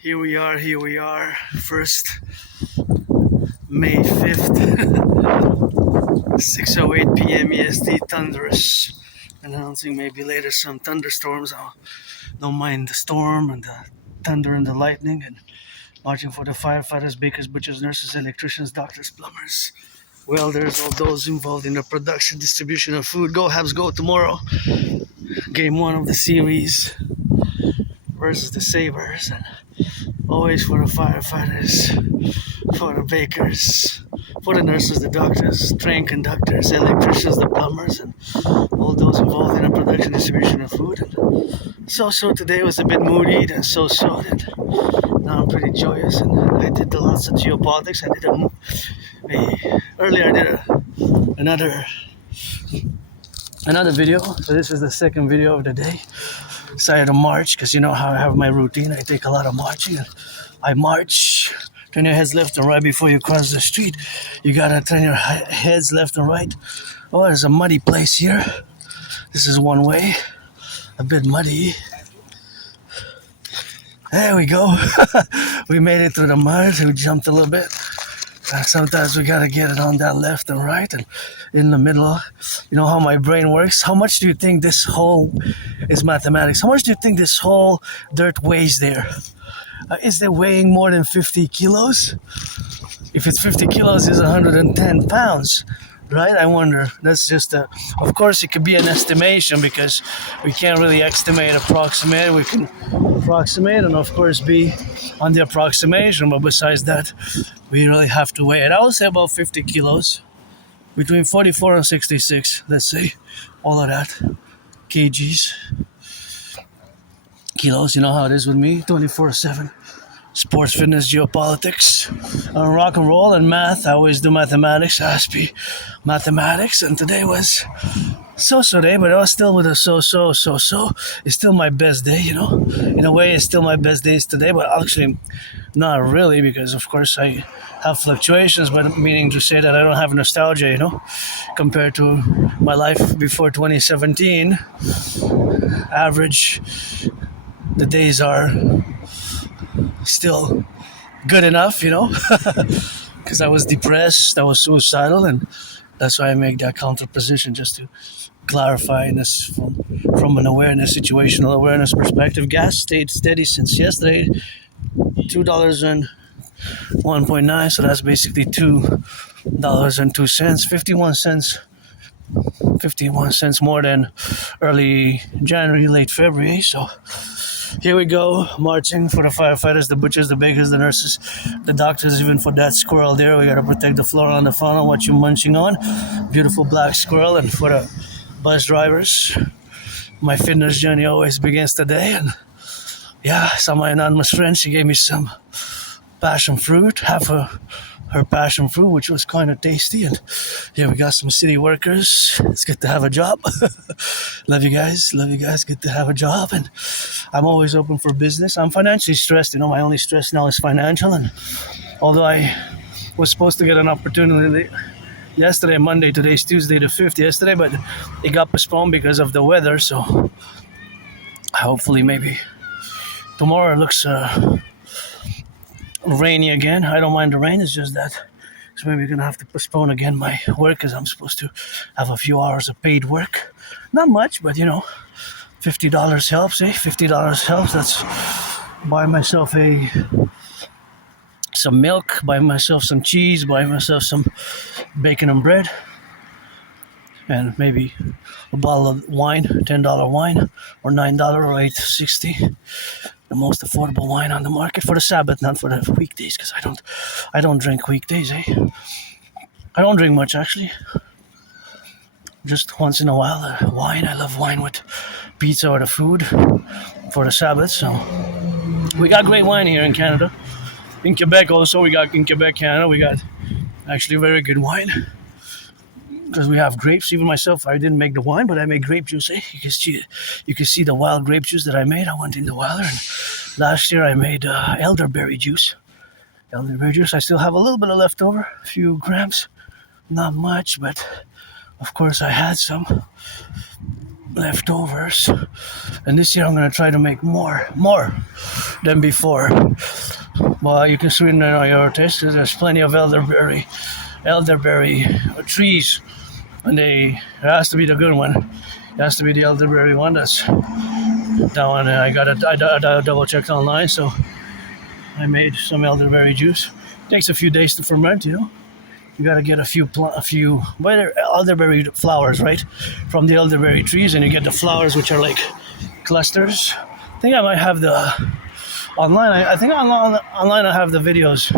Here we are, first May 5th, 6:08 p.m. EST, thunderous, announcing maybe later some thunderstorms. I don't mind the storm and the thunder and the lightning, and marching for the firefighters, bakers, butchers, nurses, electricians, doctors, plumbers, welders, all those involved in the production, distribution of food. Go Habs, go tomorrow. Game 1 of the series versus the Sabres, and always for the firefighters, for the bakers, for the nurses, the doctors, train conductors, electricians, the plumbers, and all those involved in the production, distribution of food. And so today was a bit moody, and and now I'm pretty joyous. And I did lots of geopolitics. I did earlier I did another video. So this is the second video of the day. Decided to march because you know how I have my routine. I take a lot of marching. And I march. Turn your heads left and right before you cross the street. You gotta turn your heads left and right. Oh, there's a muddy place here. This is one way. A bit muddy. There we go. We made it through the mud. We jumped a little bit. Sometimes we gotta get it on that left and right and in the middle. You know how my brain works? How much do you think this whole is mathematics? How much do you think this whole dirt weighs there? Is it weighing more than 50 kilos? If it's 50 kilos, it's 110 pounds, right? I wonder. That's just of course, it could be an estimation because we can't really approximate. We can approximate and, of course, be on the approximation. But besides that, we really have to weigh it. I would say about 50 kilos. Between 44 and 66, let's say. All of that. Kgs. Kilos, you know how it is with me. 24/7. Sports, fitness, geopolitics, rock and roll, and math. I always do mathematics, Aspie, mathematics, and today was so-so day, but I was still with a so-so. It's still my best day, you know. In a way, it's still my best days today, but actually not really, because of course I have fluctuations, but meaning to say that I don't have nostalgia, you know, compared to my life before 2017. Average, the days are still good enough, you know, because I was depressed, I was suicidal, and that's why I make that counter position, just to clarify this from an awareness, situational awareness perspective. Gas stayed steady since yesterday, $2.01.9, so that's basically $2.02, 51 cents more than early January, late February. So here we go, marching for the firefighters, the butchers, the bakers, the nurses, the doctors, even for that squirrel there. We gotta protect the flora on the fauna, what you munching on. Beautiful black squirrel. And for the bus drivers, my fitness journey always begins today. And yeah, saw my anonymous friend. She gave me some passion fruit, half of her passion fruit, which was kind of tasty. And yeah, we got some city workers. It's good to have a job. Love you guys. Good to have a job. And I'm always open for business. I'm financially stressed. You know, my only stress now is financial. And although I was supposed to get an opportunity yesterday, Monday, today's Tuesday the 5th yesterday, but it got postponed because of the weather. So hopefully maybe tomorrow looks rainy again. I don't mind the rain. It's just that so maybe we're gonna have to postpone again my work, because I'm supposed to have a few hours of paid work. Not much, but you know, $50 helps. $50 helps. That's buy myself some milk, buy myself some cheese, buy myself some bacon and bread, and maybe a bottle of wine, $10 wine, or $9 or $8.60. The most affordable wine on the market for the Sabbath, not for the weekdays, because I don't drink weekdays. I don't drink much, actually. Just once in a while, wine. I love wine with pizza or the food for the Sabbath. So we got great wine here in Canada. In Quebec also, in Quebec, Canada, we got actually very good wine. Because we have grapes. Even myself, I didn't make the wine, but I made grape juice. You can see the wild grape juice that I made. I went in the wilder, and last year I made elderberry juice. I still have a little bit of leftover, a few grams, not much, but of course I had some. leftovers. And this year I'm gonna try to make more than before. Well, you can sweeten it on your taste because there's plenty of elderberry trees, and it has to be the good one. It has to be the elderberry one. That's that one. I double checked online, so I made some elderberry juice. Takes a few days to ferment, you know. You gotta get a few elderberry flowers, right, from the elderberry trees, and you get the flowers which are like clusters. I think I might have the online. I think online I have the videos,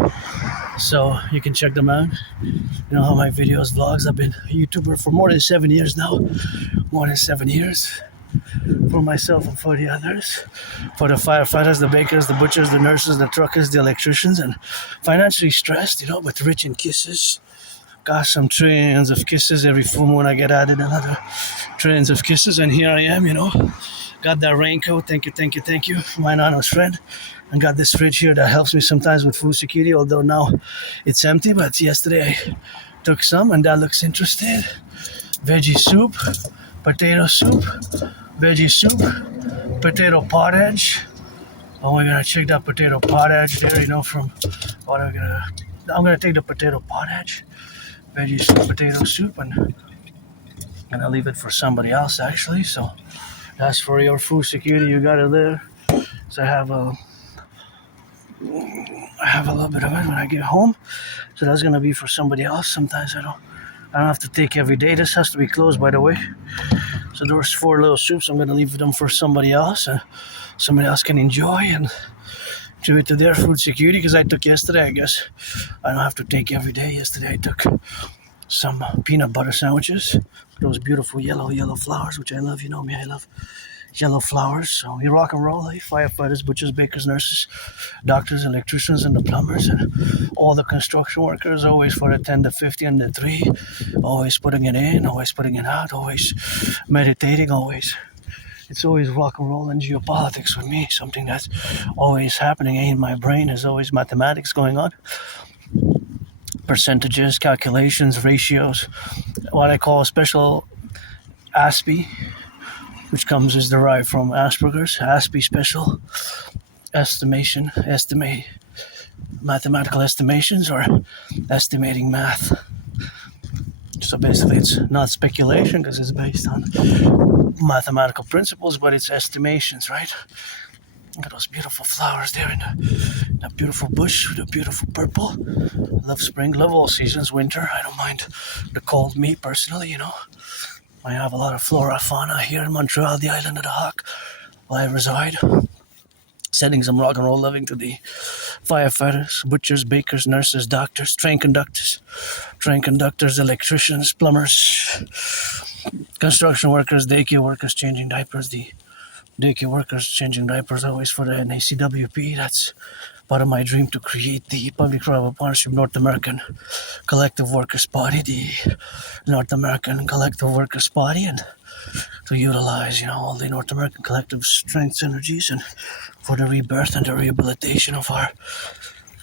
so you can check them out. You know how my videos, vlogs. I've been a YouTuber for more than 7 years now. More than 7 years. For myself and for the others, for the firefighters, the bakers, the butchers, the nurses, the truckers, the electricians, and financially stressed, you know, but rich in kisses. Gosh, some trillions of kisses. Every full moon I get added another trillions of kisses, and here I am, you know. Got that raincoat, thank you, my nano's friend. And got this fridge here that helps me sometimes with food security, although now it's empty, but yesterday I took some, and that looks interesting. Veggie soup, potato soup, veggie soup, potato pottage. Oh, we're gonna check that potato pottage there, you know, from what I'm gonna take the potato pottage, veggie soup, potato soup, and I'm gonna leave it for somebody else actually. So that's for your food security, you got it there. So I have a little bit of it when I get home. So that's gonna be for somebody else. Sometimes I don't have to take every day. This has to be closed, by the way. So there's 4 little soups. I'm gonna leave them for somebody else, and somebody else can enjoy and contribute to their food security. Because I took yesterday, I guess I don't have to take every day. Yesterday I took some peanut butter sandwiches. Those beautiful yellow flowers, which I love. You know me, I love yellow flowers. So we rock and roll, firefighters, butchers, bakers, nurses, doctors, electricians, and the plumbers, and all the construction workers, always for the 10 to 50 and the 3, always putting it in, always putting it out, always meditating, always. It's always rock and roll and geopolitics with me, something that's always happening in my brain. There's always mathematics going on. Percentages, calculations, ratios, what I call a special Aspie, which is derived from Asperger's, Aspie special estimate, mathematical estimations, or estimating math. So basically it's not speculation because it's based on mathematical principles, but it's estimations, right? Look at those beautiful flowers there in that beautiful bush with a beautiful purple. I love spring, love all seasons, winter. I don't mind the cold, me personally, you know. I have a lot of flora, fauna here in Montreal, the island of the Hawk, where I reside. Sending some rock and roll loving to the firefighters, butchers, bakers, nurses, doctors, train conductors, electricians, plumbers, construction workers, daycare workers changing diapers. The daycare workers changing diapers always for the NACWP. That's part of my dream to create the public-private partnership North American Collective Workers Party, the North American Collective Workers Party, and to utilize, you know, all the North American collective strength synergies and for the rebirth and the rehabilitation of our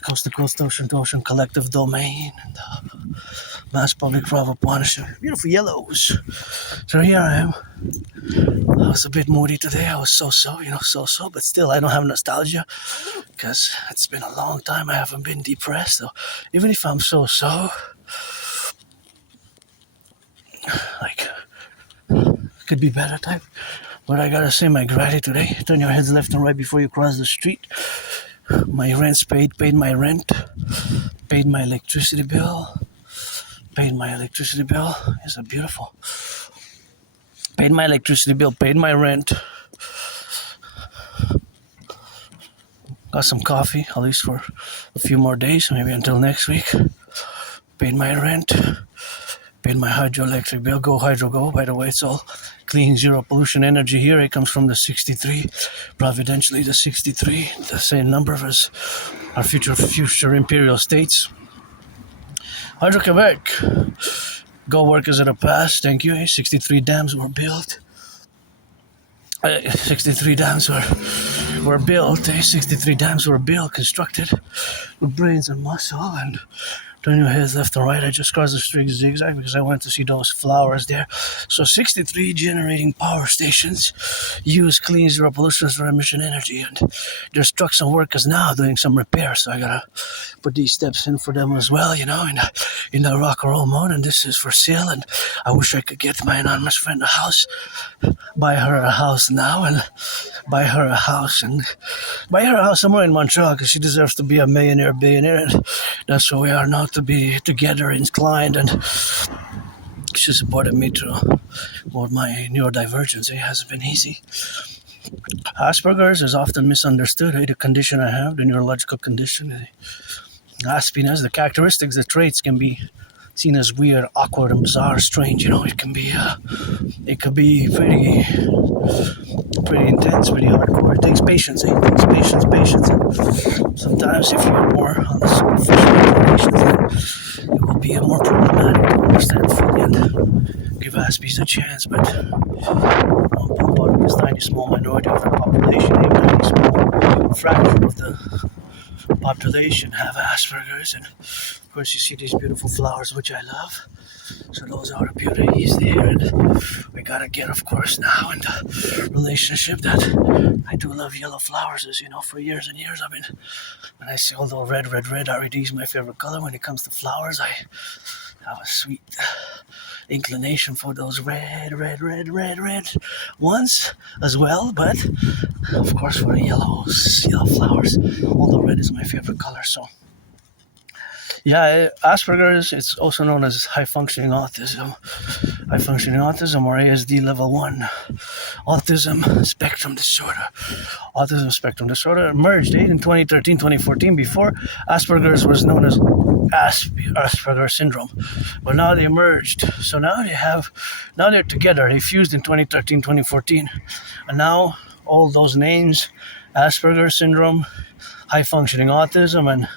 coast-to-coast, ocean-to-ocean collective domain and mass public-private partnership. Beautiful yellows. So here I am. I was a bit moody today. I was so-so, but still I don't have nostalgia because it's been a long time I haven't been depressed. So even if I'm so-so, like, could be better type. But I gotta say my gratitude today. Turn your heads left and right before you cross the street. My rent's paid my rent, paid my electricity bill, It's a beautiful. Paid my electricity bill, paid my rent. Got some coffee, at least for a few more days, maybe until next week. Paid my rent, paid my hydroelectric bill. Go hydro, go. By the way, it's all clean, zero pollution energy here. It comes from the 63, providentially the 63, the same number as our future imperial states. Hydro-Quebec, go workers of the past, thank you. 63 dams were built. 63 dams were built. 63 dams were built, constructed with brains and muscle, and turn your heads left and right. I just crossed the street zigzag because I went to see those flowers there. So 63 generating power stations use clean zero pollution zero emission energy, and there's trucks and workers now doing some repairs. So I gotta put these steps in for them as well, in the rock and roll mode. And this is for sale. And I wish I could get my anonymous friend a house, buy her a house now, and buy her a house somewhere in Montreal, because she deserves to be a millionaire, billionaire, and that's what we are now, to be together inclined. And she supported me through all my neurodivergence. It hasn't been easy. Asperger's is often misunderstood. The condition I have, the neurological condition, Aspie, the characteristics, the traits can be seen as weird, awkward, and bizarre, strange. It can be, pretty intense, pretty hardcore. It takes patience. It takes patience. And sometimes, if you're more on the superficial explanations, then it will be more problematic to understand fully and give Aspies a chance. But part of this tiny small minority of the population, a tiny small fraction of the population have Asperger's, and of course you see these beautiful flowers, which I love. So those are the beauties there, and we gotta get, of course, now in the relationship that I do love yellow flowers. As you know, for years and years when I see all the red, RED is my favorite color. When it comes to flowers, I have a sweet inclination for those red ones as well, but of course for the yellow flowers, although red is my favorite color. So yeah, Asperger's, it's also known as high-functioning autism, or ASD level 1, autism spectrum disorder. Autism spectrum disorder emerged in 2013, 2014. Before, Asperger's was known as Asperger syndrome, but now they merged. So now they're together. They fused in 2013, 2014, and now all those names, Asperger syndrome, high-functioning autism, and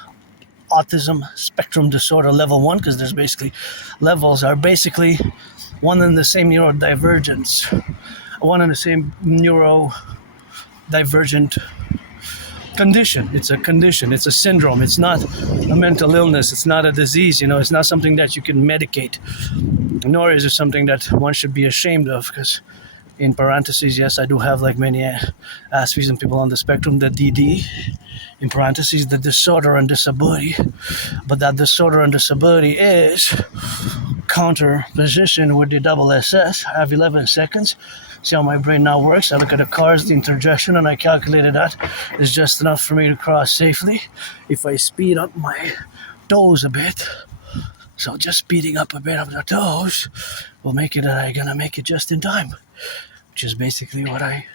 autism spectrum disorder level 1, because there's basically levels, are basically one and the same neurodivergence, one and the same neurodivergent condition. It's a condition, it's a syndrome, it's not a mental illness, it's not a disease, it's not something that you can medicate, nor is it something that one should be ashamed of, because in parentheses, yes, I do have, like many Aspies and people on the spectrum, the dedie, in parentheses, the disorder and disability. But that disorder and disability is counterposition with the double SS. I have 11 seconds. See how my brain now works? I look at the cars, the interjection, and I calculated that is just enough for me to cross safely if I speed up my toes a bit. So just speeding up a bit of the toes will make it that I'm gonna make it just in time, which is basically what I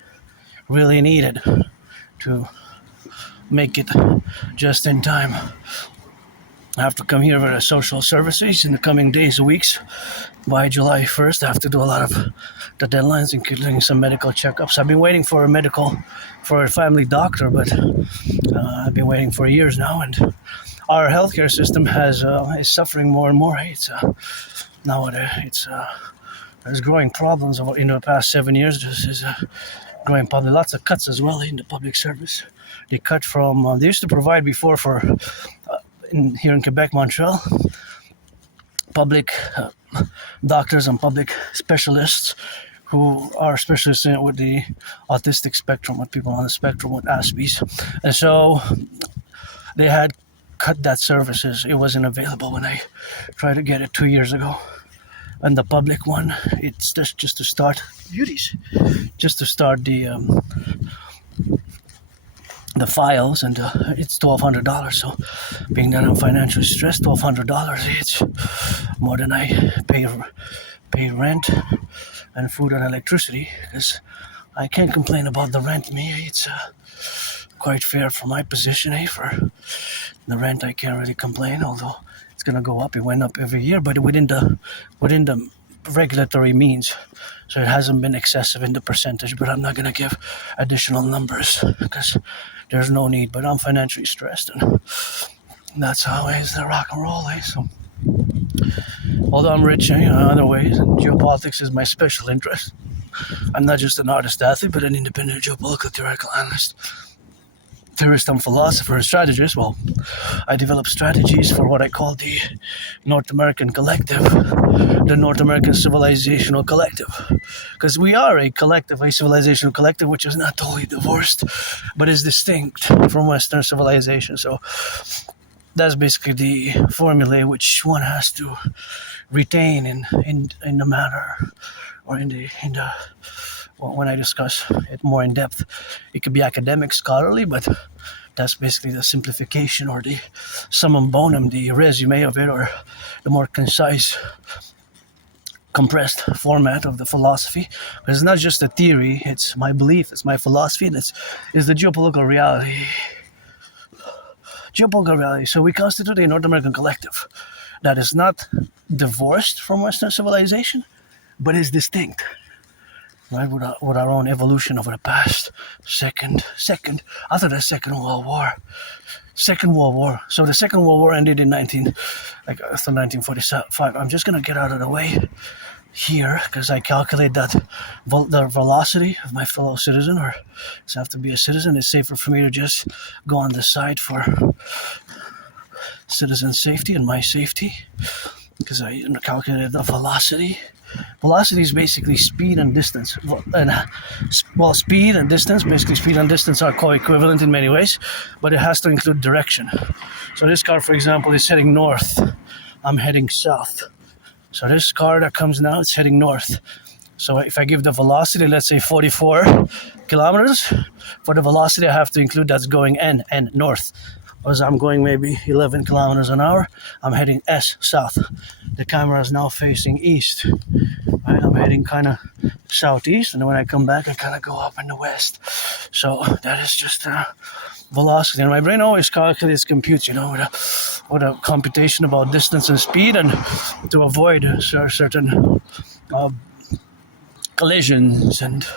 really needed to make it just in time. I have to come here for the social services in the coming days, weeks. By July 1st, I have to do a lot of the deadlines, including some medical checkups. I've been waiting for a family doctor, but I've been waiting for years now, and our healthcare system is suffering more and more. There's growing problems in the past 7 years. This is growing problem. Lots of cuts as well in the public service. They cut from they used to provide before for here in Quebec, Montreal, public doctors and public specialists who are specialists with the autistic spectrum, with people on the spectrum with Aspies, and so they had cut that services. It wasn't available when I tried to get it 2 years ago. And the public one, it's just to start just to start the files, and it's $1,200. So being that I'm financially stressed, $1,200, it's more than I pay rent and food and electricity, because I can't complain about the rent. It's quite fair for my position. For the rent, I can't really complain, although it's gonna go up. It went up every year, but within the regulatory means, so it hasn't been excessive in the percentage. But I'm not gonna give additional numbers because there's no need. But I'm financially stressed, and that's how it is the rock and roll. So although I'm rich in other ways, and geopolitics is my special interest, I'm not just an artist athlete, but an independent geopolitical theoretical analyst. theorist and philosopher and strategist. Well, I develop strategies for what I call the North American Collective, the North American Civilizational Collective, because we are a collective, a civilizational collective, which is not totally divorced, but is distinct from Western civilization. So that's basically the formula which one has to retain in the manner, or in the when I discuss it more in depth. It could be academic, scholarly, but that's basically the simplification, or the summum bonum, the resume of it, or the more concise, compressed format of the philosophy. But it's not just a theory, it's my belief, it's my philosophy, and it's the geopolitical reality. Geopolitical reality. So we constitute a North American collective that is not divorced from Western civilization, but is distinct, right? With our own evolution over the past after the Second World War. So the Second World War ended in after 1945. I'm just gonna get out of the way here because I calculate that the velocity of my fellow citizen, or does have to be a citizen, it's safer for me to just go on the side for citizen safety and my safety, because I calculated the velocity. Velocity is basically speed and distance. Speed and distance, basically speed and distance are co-equivalent in many ways, but it has to include direction. So this car, for example, is heading north. I'm heading south. So this car that comes now, it's heading north. So if I give the velocity, let's say 44 kilometers, for the velocity I have to include that's going N north. As I'm going maybe 11 kilometers an hour, I'm heading S south. The camera is now facing east. Right? I'm heading kind of southeast, and then when I come back, I kind of go up in the west. So that is just velocity. And my brain always calculates, computes, with a computation about distance and speed, and to avoid certain collisions and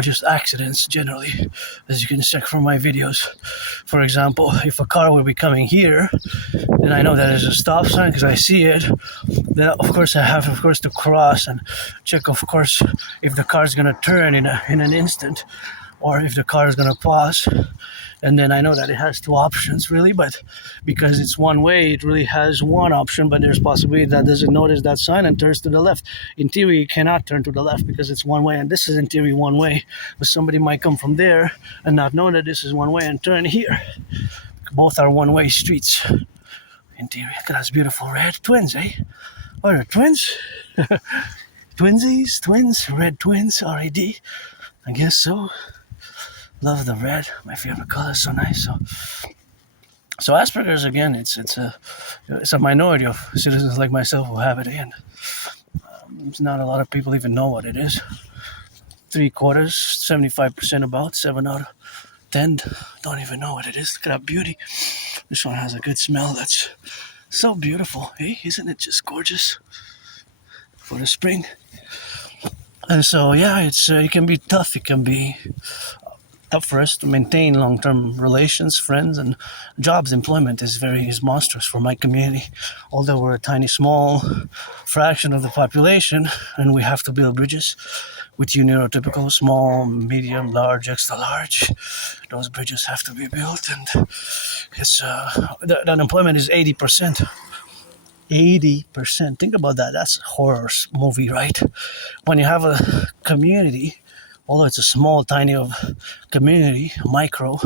just accidents generally, as you can check from my videos. For example, if a car will be coming here, then I know that there's a stop sign because I see it. Then of course I have to cross and check, of course, if the car is going to turn in an instant, or if the car is going to pause. And then I know that it has two options, really, but because it's one way, it really has one option, but there's possibility that doesn't notice that sign and turns to the left. In theory, it cannot turn to the left because it's one way, and this is in theory one way, but somebody might come from there and not know that this is one way and turn here. Both are one-way streets, in theory. Look at those beautiful red twins, eh? What are twins? Twinsies, twins, red twins, R-E-D. I guess so. Love the red, my favorite color, so nice. So Asperger's, again, it's a minority of citizens like myself who have it, and not a lot of people even know what it is. 3/4, 75% about, 7 out of 10 don't even know what it is. Look at that beauty. This one has a good smell. That's so beautiful, hey? Isn't it just gorgeous for the spring? And so, yeah, it can be tough. It can be tough for us to maintain long-term relations, friends, and jobs. Employment is monstrous for my community. Although we're a tiny, small fraction of the population, and we have to build bridges with you neurotypical, small, medium, large, extra large. Those bridges have to be built, and it's the unemployment is 80%. 80%. Think about that. That's a horror movie, right? When you have a community, although it's a small, tiny community, micro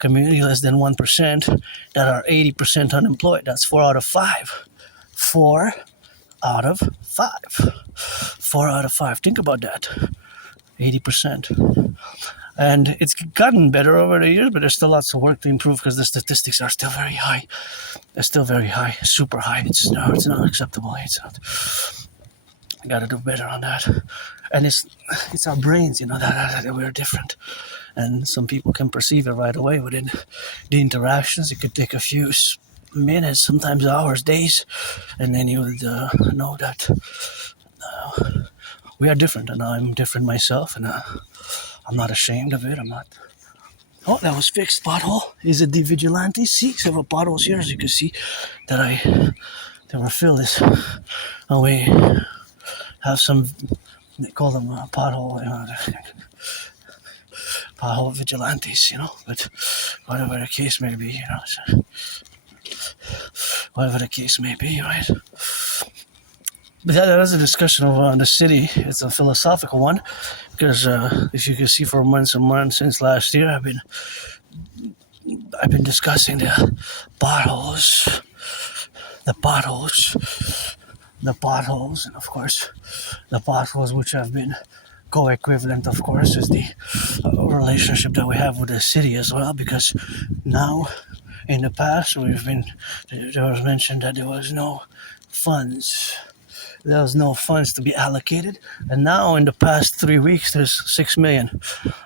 community, less than 1%, that are 80% unemployed. That's 4 out of 5. 4 out of 5. 4 out of 5. Think about that. 80%. And it's gotten better over the years, but there's still lots of work to improve because the statistics are still very high. They're still very high, super high. It's not acceptable. It's not. I got to do better on that. And it's our brains, that we're different. And some people can perceive it right away within the interactions. It could take a few minutes, sometimes hours, days, and then you would know that we are different, and I'm different myself, and I'm not ashamed of it. I'm not. Oh, that was fixed. Pothole. Is it the vigilante? See, several potholes here, as you can see, that were filled. Oh, we have some. They call them pothole. pothole vigilantes, but whatever the case may be, so whatever the case may be, right? But that is a discussion of the city. It's a philosophical one, because if you can see, for months and months since last year, I've been discussing the potholes, and of course, the potholes, which have been co-equivalent, of course, is the relationship that we have with the city as well. Because now, in the past, there was mentioned that there was no funds. There was no funds to be allocated, and now in the past 3 weeks, there's 6 million.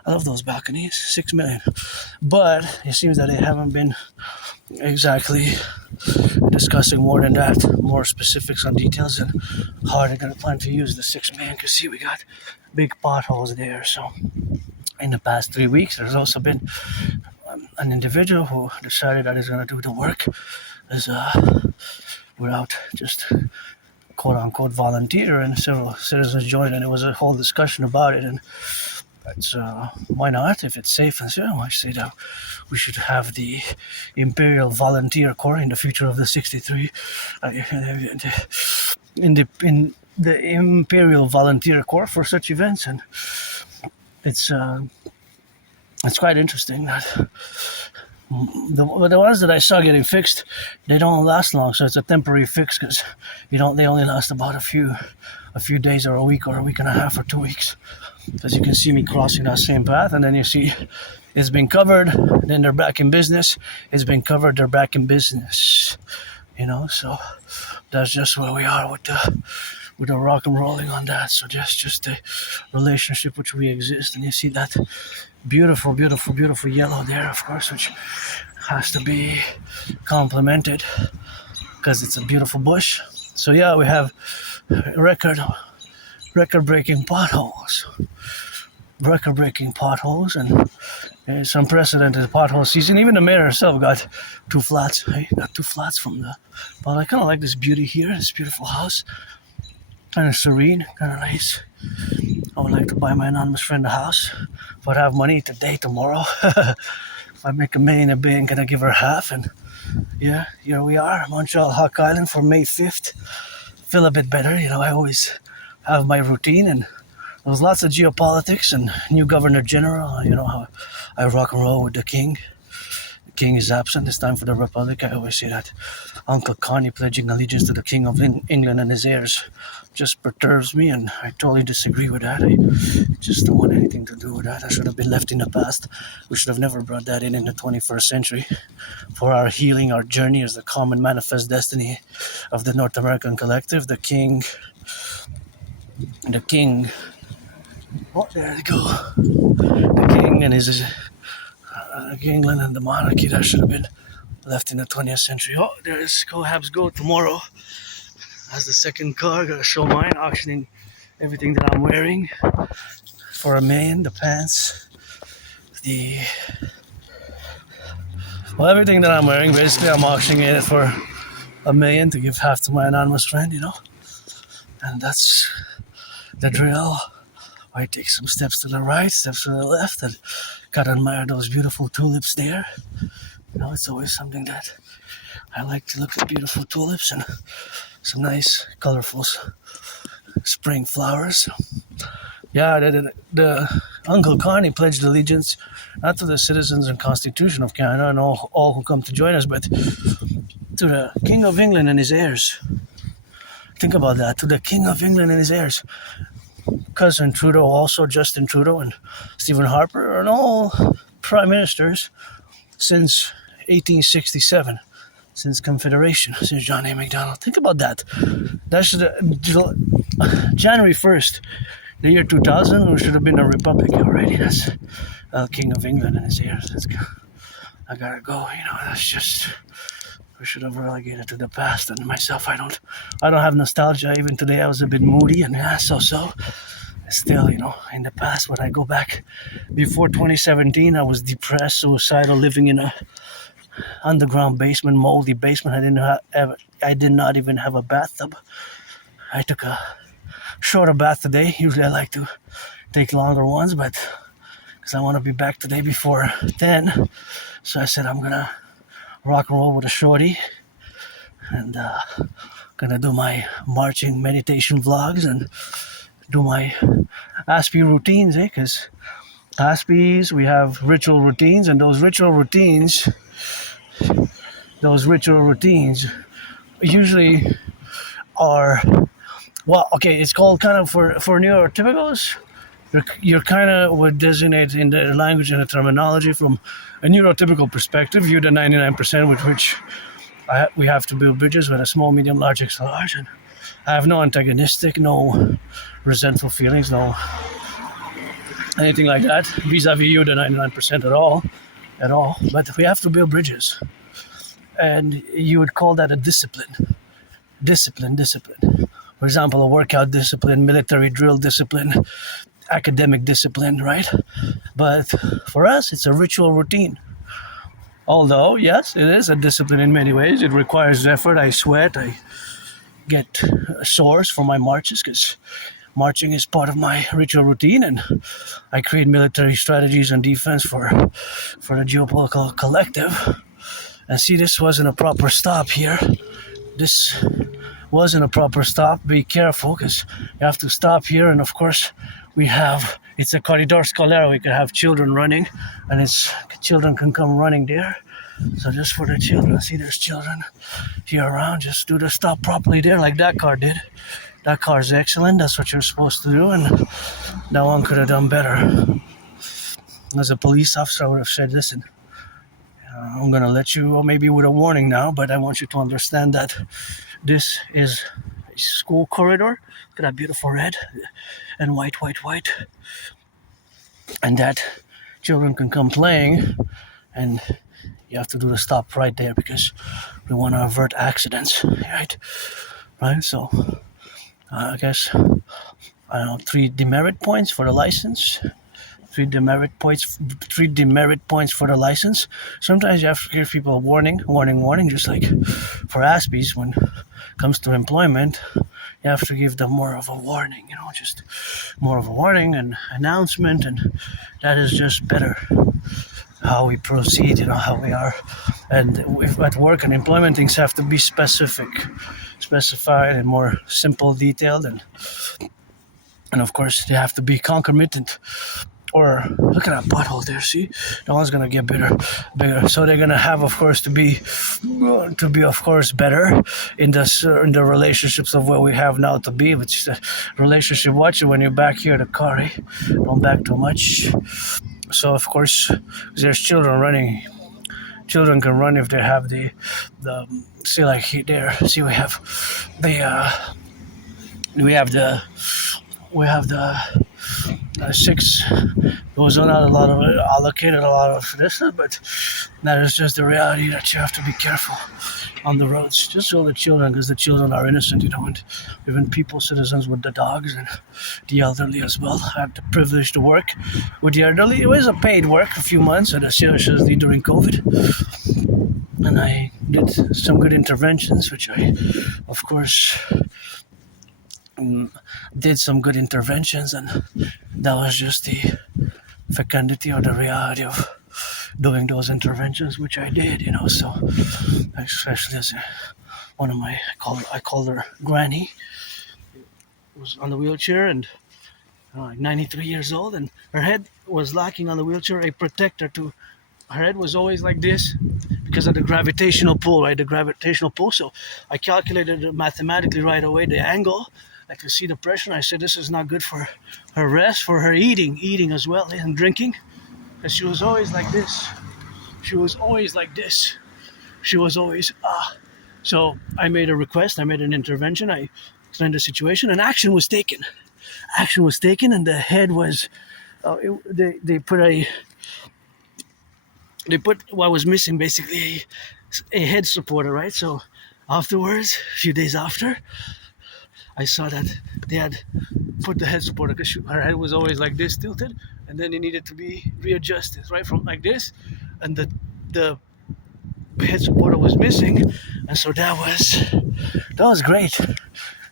I love those balconies, 6 million. But it seems that they haven't been exactly discussing more than that, more specifics on details and how they're going to plan to use the 6 million. Because see, we got big potholes there. So in the past 3 weeks, there's also been an individual who decided that he's going to do the work without just quote-unquote volunteer, and several citizens joined, and it was a whole discussion about it. And it's why not? If it's safe and sound, I say that we should have the Imperial Volunteer Corps in the future of the 63. In the Imperial Volunteer Corps for such events, and it's quite interesting that the ones that I saw getting fixed, they don't last long. So it's a temporary fix, because they only last about a few days or a week and a half or 2 weeks. Because you can see me crossing that same path, and then you see it's been covered, then they're back in business. It's been covered, they're back in business. So that's just where we are with the rock and rolling on that. So just the relationship which we exist, and you see that beautiful yellow there, of course, which has to be complemented because it's a beautiful bush. So yeah, we have record-breaking potholes, and it's unprecedented pothole season. Even the mayor herself got 2 flats. Got 2 flats from the. But I kind of like this beauty here. This beautiful house, kind of serene, kind of nice. I would like to buy my anonymous friend a house. If I'd have money today, tomorrow, if I make $1 million a day, I'm gonna give her half. And yeah, here we are, Montreal Hawk Island for May 5th. Feel a bit better, I always have my routine, and there's lots of geopolitics and new Governor General. How I rock and roll with the King. The King is absent this time for the Republic. I always say that Uncle Connie pledging allegiance to the King of England and his heirs just perturbs me, and I totally disagree with that. I just don't want anything to do with that. I should have been left in the past. We should have never brought that in the 21st century. For our healing, our journey is the common manifest destiny of the North American Collective. The King, oh, there we go. The King and his England and the monarchy, that should have been left in the 20th century. Oh, there's Habs Go tomorrow. As the second car, gotta show mine, auctioning everything that I'm wearing for $1 million. The pants, everything that I'm wearing, basically I'm auctioning it for $1 million to give half to my anonymous friend, and that's the drill. I take some steps to the right, steps to the left, and gotta admire those beautiful tulips there. It's always something that I like to look at, beautiful tulips and some nice, colorful spring flowers. Yeah, the Uncle Connie pledged allegiance not to the citizens and Constitution of Canada and all who come to join us, but to the King of England and his heirs. Think about that, to the King of England and his heirs. Cousin Trudeau, also Justin Trudeau and Stephen Harper, and all prime ministers since 1867. Since Confederation, since John A. Macdonald. Think about that. That should January 1st, the year 2000, we should have been a republic already. That's King of England and his heirs. I gotta go. That's just, we should have relegated to the past. And myself, I don't have nostalgia. Even today, I was a bit moody and so. Still, in the past, when I go back before 2017, I was depressed, suicidal, living in a underground basement, moldy basement. I did not even have a bathtub. I took a shorter bath today. Usually I like to take longer ones, but because I want to be back the day before 10. So I said I'm gonna rock and roll with a shorty, and gonna do my marching meditation vlogs and do my Aspie routines, because Aspies, we have ritual routines, and those ritual routines usually are, well, okay, it's called kind of for neurotypicals. You're kind of would designate in the language and the terminology from a neurotypical perspective. You're the 99% with which we have to build bridges with a small, medium, large, extra large, and I have no antagonistic, no resentful feelings, no anything like that vis-a-vis you, the 99% at all. But we have to build bridges, and you would call that a discipline. For example, a workout discipline, military drill discipline, academic discipline, right? But for us, it's a ritual routine. Although, yes, it is a discipline in many ways. It requires effort. I sweat. I get sores for my marches because marching is part of my ritual routine, and I create military strategies and defense for the geopolitical collective. And see, this wasn't a proper stop here. This wasn't a proper stop. Be careful, because you have to stop here, and of course it's a corridor scolaire. We could have children running, and children can come running there. So just for the children, see, there's children here around, just do the stop properly there, like that car did. That car's excellent. That's what you're supposed to do, and that one could have done better. As a police officer, I would have said, listen, I'm going to let you, or maybe with a warning now, but I want you to understand that this is a school corridor. Look at that beautiful red and white. And that children can come playing, and you have to do the stop right there because we want to avert accidents, right? So I guess, I don't know, 3 demerit points for the license. 3 demerit points for the license. Sometimes you have to give people a warning, just like for Aspies, when it comes to employment, you have to give them more of a warning, just more of a warning and announcement, and that is just better how we proceed, how we are. And if at work and employment, things have to be specified and more simple, detailed, and of course they have to be concomitant. Or look at that pothole there. See, that one's gonna get bigger. So they're gonna have, of course, to be of course better in the relationships of what we have now to be, which is the relationship. Watch it when you're back here, the car. Don't back too much. So of course, there's children running. Children can run if they have the see, like there. See, we have the 6 goes on allocated a lot of this, but that is just the reality that you have to be careful on the roads, just so the children, because the children are innocent, and even people, citizens with the dogs and the elderly as well. I had the privilege to work with the elderly. It was a paid work, a few months at a CHSD during COVID, and I did some good interventions, which I, of course, did some good interventions, and that was just the fecundity or the reality of doing those interventions, which I did, so especially as one of my, I called her Granny, was on the wheelchair, and 93 years old, and her head was lacking on the wheelchair a protector to her head was always like this because of the gravitational pull, right? The gravitational pull. So I calculated mathematically right away the angle. I could see the pressure. I said, this is not good for her rest, for her eating as well, and drinking. Because she was always like this. So I made a request. I made an intervention. I explained the situation, and action was taken. And the head was, they put what was missing, basically a head supporter, right? So afterwards, a few days after, I saw that they had put the head supporter, because her head was always like this, tilted, and then it needed to be readjusted, right, from like this, and the head supporter was missing, and so that was great.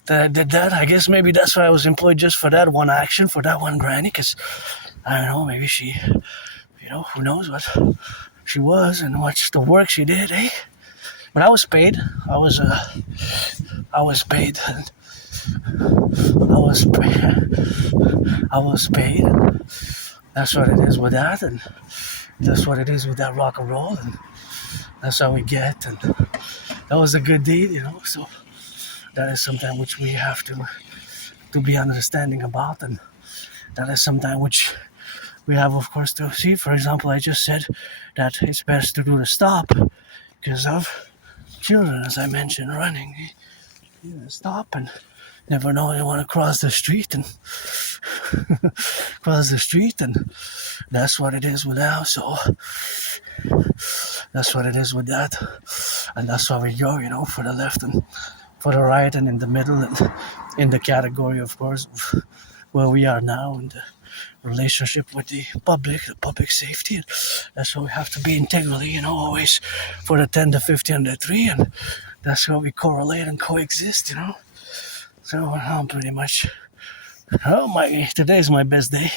That I guess maybe that's why I was employed, just for that one action, for that one granny, because I don't know, maybe she, who knows what she was and what's the work she did, eh? But I was paid. I was paid. I was paid. I was paid. That's what it is with that, and that's what it is with that rock and roll, and that's how we get. And that was a good deed, So that is something which we have to be understanding about, and that is something which we have, of course, to see. For example, I just said that it's best to do the stop because of children, as I mentioned, running. Stop and never know you want to cross the street and that's what it is with now. So that's what it is with that, and that's why we go, for the left and for the right and in the middle and in the category, of course, of where we are now in the relationship with the public safety. And that's why we have to be integrally, always for the 10, the 50, and the 3, and that's how we correlate and coexist, So I'm pretty much, today's my best day.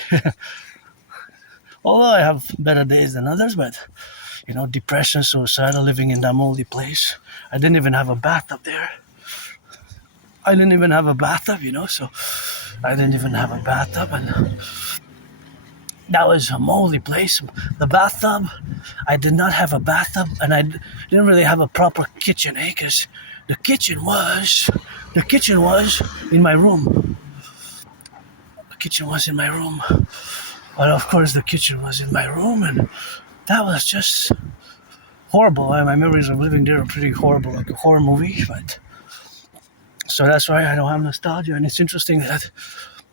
Although I have better days than others, but depression, suicidal, living in that moldy place. I didn't even have a bathtub there. So I didn't even have a bathtub, and that was a moldy place. The bathtub, I did not have a bathtub, and I didn't really have a proper kitchen, because the kitchen was in my room. The kitchen was in my room. But of course, the kitchen was in my room, and that was just horrible. My memories of living there are pretty horrible, like a horror movie. But so that's why I don't have nostalgia. And it's interesting that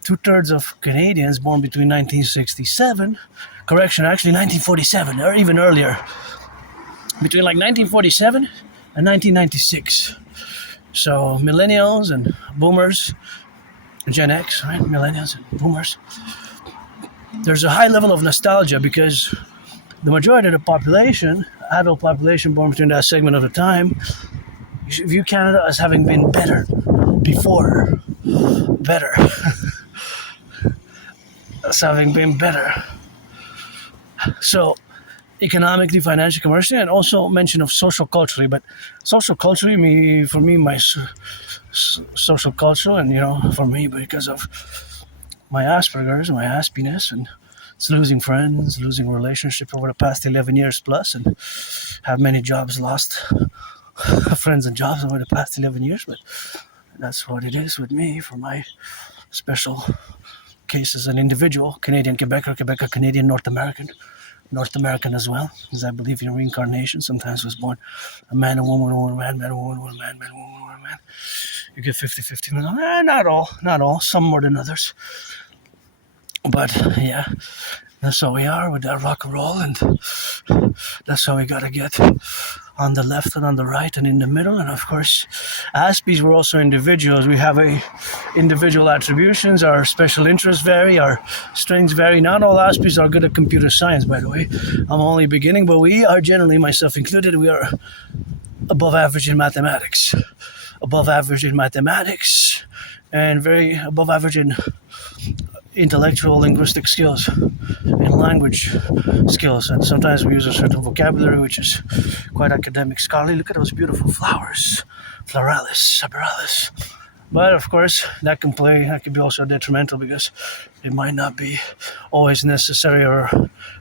2/3 of Canadians born between 1967, actually 1947, or even earlier, between like 1947 and 1996. So millennials and boomers, Gen X, right? Millennials and boomers. There's a high level of nostalgia because the majority of the population, adult population born between that segment of the time, view Canada as having been better before. Better. As having been better. So, economically, financially, commercially, and also mention of social culturally. But social culturally, for me, my social culture, and for me, because of my Asperger's, my Aspieness, and it's losing friends, losing relationships over the past 11 years plus, and have many jobs lost, friends and jobs over the past 11 years. But that's what it is with me for my special case as an individual, Canadian Quebecer, Canadian North American as well, because I believe in reincarnation. Sometimes was born a man, a woman, a woman, a man, a woman, a man, a woman, a man. You get 50-50. Not all, some more than others. But yeah, that's how we are with that rock and roll, and that's how we gotta get on the left and on the right and in the middle. And of course, Aspies were also individuals. We have individual attributions. Our special interests vary. Our strengths vary. Not all Aspies are good at computer science, by the way. I'm only beginning, but we are generally, myself included, we are above average in mathematics. And very above average in intellectual linguistic skills and language skills, and sometimes we use a certain vocabulary which is quite academic, scholarly. Look at those beautiful flowers, floralis, saberalis. But of course that can be also detrimental because it might not be always necessary or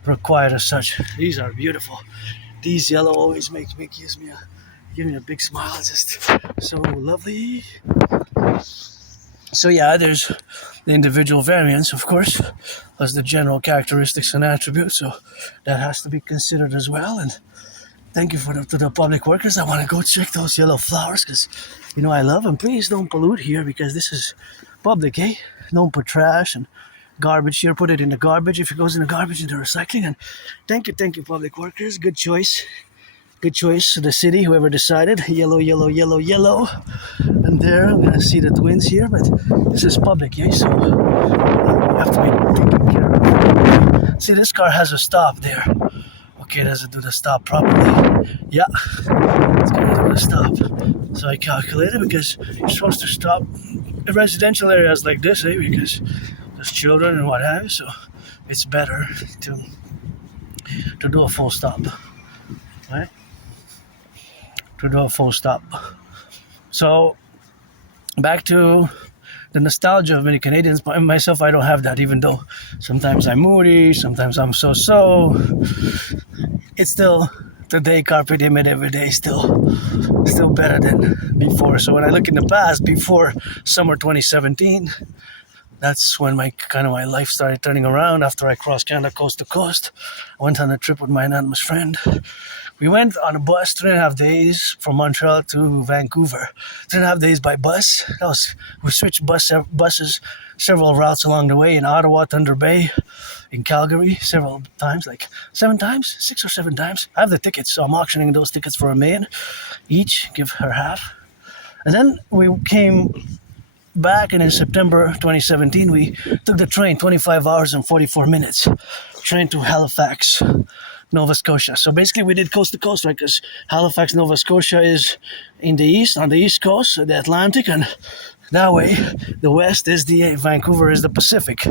required as such. These are beautiful. These yellow always gives me a big smile. It's just so lovely. So yeah, there's the individual variance, of course, as the general characteristics and attributes. So that has to be considered as well. And thank you to the public workers. I want to go check those yellow flowers because, I love them. Please don't pollute here because this is public, eh? Don't put trash and garbage here. Put it in the garbage. If it goes in the garbage, into recycling. And thank you, public workers. Good choice. Good choice to the city, whoever decided. Yellow. And there, I'm going to see the twins here, but this is public, yeah? So we have to be taken care of. See, this car has a stop there. Okay, does it do the stop properly? Yeah, it's going to do the stop. So I calculated because you're supposed to stop in residential areas like this, eh? Because there's children and what have you, so it's better to do a full stop, right? To do a full stop. So back to the nostalgia of many Canadians. But myself, I don't have that, even though sometimes I'm moody, sometimes I'm so. It's still today, carpe diem, every day, still better than before. So when I look in the past, before summer 2017, that's when my life started turning around after I crossed Canada coast to coast. I went on a trip with my anonymous friend. We went on a bus 3.5 days from Montreal to Vancouver. 3.5 days by bus. We switched buses several routes along the way in Ottawa, Thunder Bay, in Calgary several times, like 7 times, 6 or 7 times. I have the tickets, so I'm auctioning those tickets for $1 million each, give her half. And then we came back, and in September 2017, we took the train, 25 hours and 44 minutes, train to Halifax, Nova Scotia. So basically we did coast to coast, right? Because Halifax, Nova Scotia is in the east, on the east coast, the Atlantic, and that way, the west is Vancouver is the Pacific.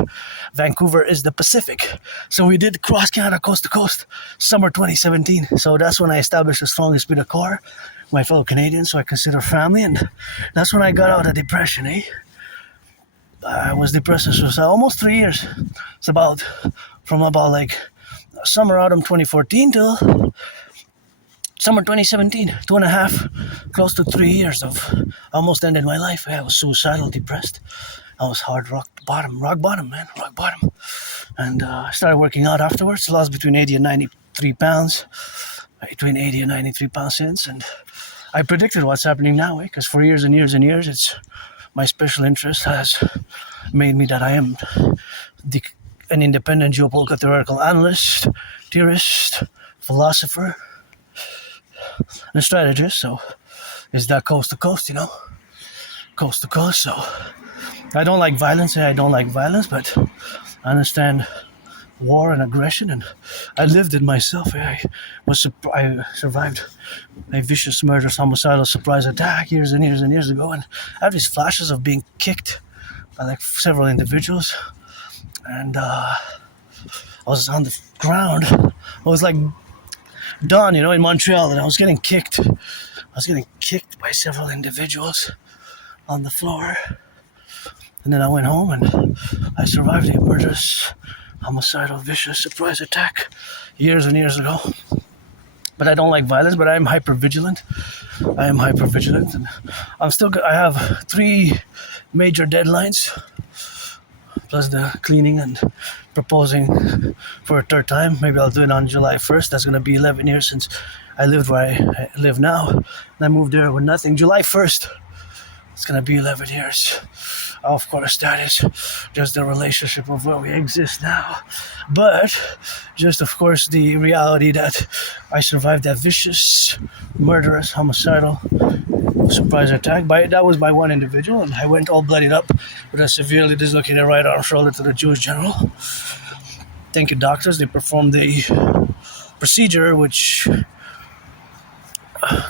Vancouver is the Pacific. So we did cross Canada coast to coast, summer 2017. So that's when I established the strongest bit of core, my fellow Canadians, so I consider family, and that's when I got out of depression, I was depressed for almost 3 years. It's from about like summer, autumn 2014 till summer 2017, 2.5, close to 3 years of almost ended my life. I was suicidal, depressed. I was rock bottom, man, rock bottom. And I started working out afterwards. Lost between 80 and 93 pounds, between 80 and 93 pounds since. And I predicted what's happening now, because for years and years and years, it's my special interest has made me that I am an independent geopolitical theoretical analyst, theorist, philosopher, and a strategist. So it's that coast to coast, coast to coast. So I don't like violence, but I understand war and aggression, and I lived it myself. I survived a vicious murderous homicidal surprise attack years and years and years ago, and I have these flashes of being kicked by like several individuals, and I was on the ground. I was like dawn, in Montreal, and I was getting kicked. By several individuals on the floor, and then I went home and I survived a murderous homicidal vicious surprise attack years and years ago. But I don't like violence, but I am hyper vigilant, and I have 3 major deadlines, plus the cleaning and proposing for a 3rd time. Maybe I'll do it on July 1st. That's going to be 11 years since I lived where I live now, and I moved there with nothing. July 1st, it's going to be 11 years. Of course, that is just the relationship of where we exist now. But just, of course, the reality that I survived that vicious, murderous, homicidal surprise attack. That was by one individual, and I went all bloodied up with a severely dislocated right arm shoulder to the Jewish general. Thank you, doctors. They performed the procedure which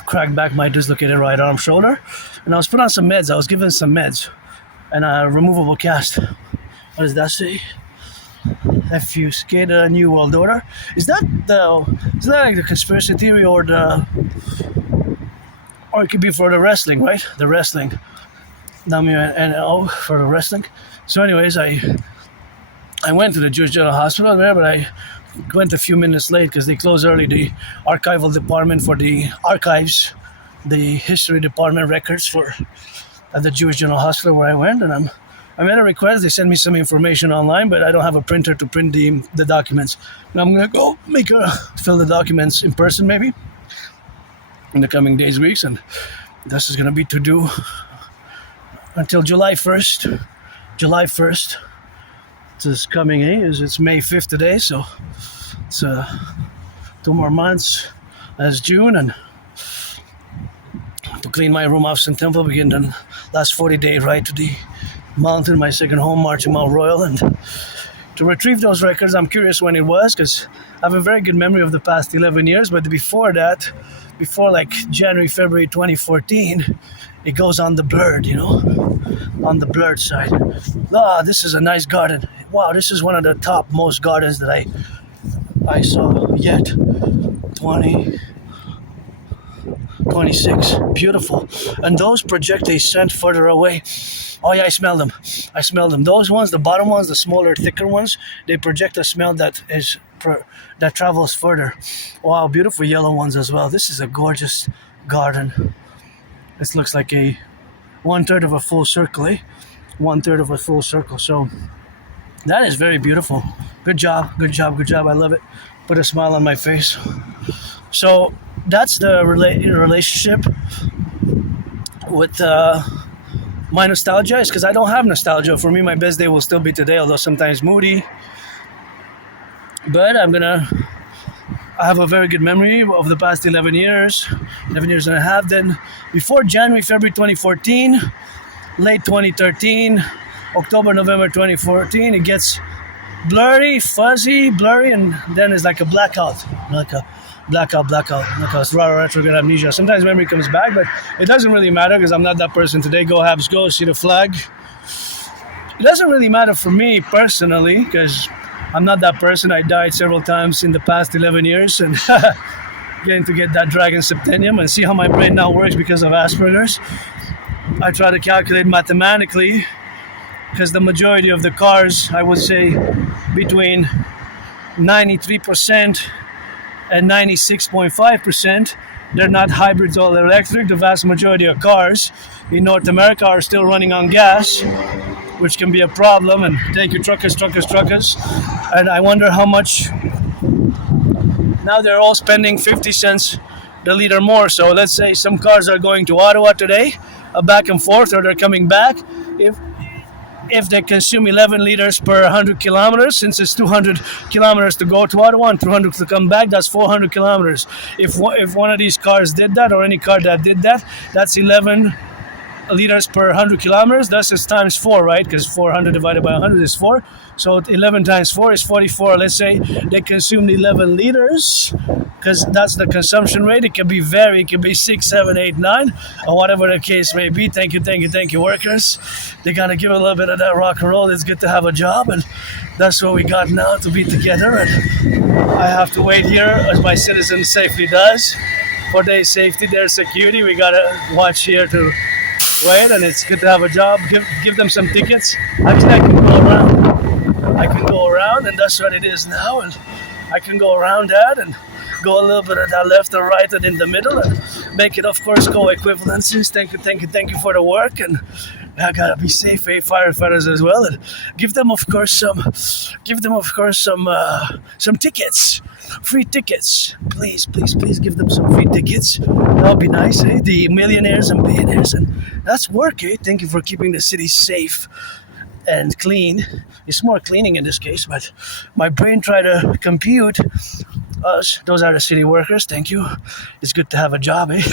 cracked back my dislocated right arm shoulder, and I was put on some meds. I was given some meds and a removable cast. What does that say? Aspiesque, New World Order. Is that like the conspiracy theory, or it could be for the wrestling, right? The wrestling. WNO for the wrestling. So anyways, I went to the Jewish General Hospital there, but I went a few minutes late because they closed early. The archival department for the archives, the history department records at the Jewish General Hospital where I went, and I made a request. They sent me some information online, but I don't have a printer to print the documents. And I'm gonna go fill the documents in person maybe in the coming days, weeks, and this is gonna be to do until July 1st. July 1st. Is coming, it's May 5th today, so it's 2 more months. That's June, and to clean my room off St. Temple, begin the last 40-day ride to the mountain, my second home, marching Mount Royal, and to retrieve those records. I'm curious when it was, because I have a very good memory of the past 11 years, but before that, before like January, February 2014, it goes on the blurred, on the blurred side. This is a nice garden. wow, this is one of the top most gardens that I saw yet. 20, 26, beautiful. And those project a scent further away. Oh yeah, I smell them. I smell them. Those ones, the bottom ones, the smaller, thicker ones, they project a smell that travels further. Wow, beautiful yellow ones as well. This is a gorgeous garden. This looks like a 1/3 of a full circle, eh? 1/3 of a full circle. So that is very beautiful. Good job, good job, good job. I love it. Put a smile on my face. So that's the relationship with my nostalgia, is because I don't have nostalgia. For me, my best day will still be today, although sometimes moody. But I have a very good memory of the past 11 years and a half. Then before January, February 2014, late 2013, October, November 2014, it gets fuzzy, blurry, and then it's like a blackout. Like a blackout, like a retrograde amnesia. Sometimes memory comes back, but it doesn't really matter because I'm not that person today. Go Habs, go, see the flag. It doesn't really matter for me personally because I'm not that person. I died several times in the past 11 years and getting to get that dragon septennium and see how my brain now works because of Asperger's. I try to calculate mathematically because the majority of the cars, I would say between 93% and 96.5%, they're not hybrids or electric. The vast majority of cars in North America are still running on gas, which can be a problem. And thank you, truckers. And I wonder how much, now they're all spending 50 cents the liter more. So let's say some cars are going to Ottawa today, back and forth, or they're coming back. If they consume 11 liters per 100 kilometers, since it's 200 kilometers to go to Ottawa and 200 to come back, that's 400 kilometers. If one of these cars did that, or any car that did that, that's 11 liters per 100 kilometers. That's is times 4, right? Because 400 divided by 100 is 4. So 11 times 4 is 44. Let's say they consumed 11 liters, because that's the consumption rate. It can be 6, 7, 8, 9, or whatever the case may be. Thank you, workers. They gotta give a little bit of that rock and roll. It's good to have a job, and that's what we got now, to be together. And I have to wait here, as my citizen safely does, for their safety, their security. We gotta watch here to wait, and it's good to have a job. Give them some tickets. Actually, I can go around, and that's what it is now. And I can go around that and go a little bit of that left or right and in the middle, and make it, of course, co-equivalencies. Thank you for the work, and I gotta be safe, firefighters as well, and give them, of course, some tickets. Free tickets. Please give them some free tickets. That would be nice, eh? The millionaires and billionaires. And that's work, eh? Thank you for keeping the city safe and clean. It's more cleaning in this case, but my brain tried to compute us. Those are the city workers. Thank you. It's good to have a job, eh?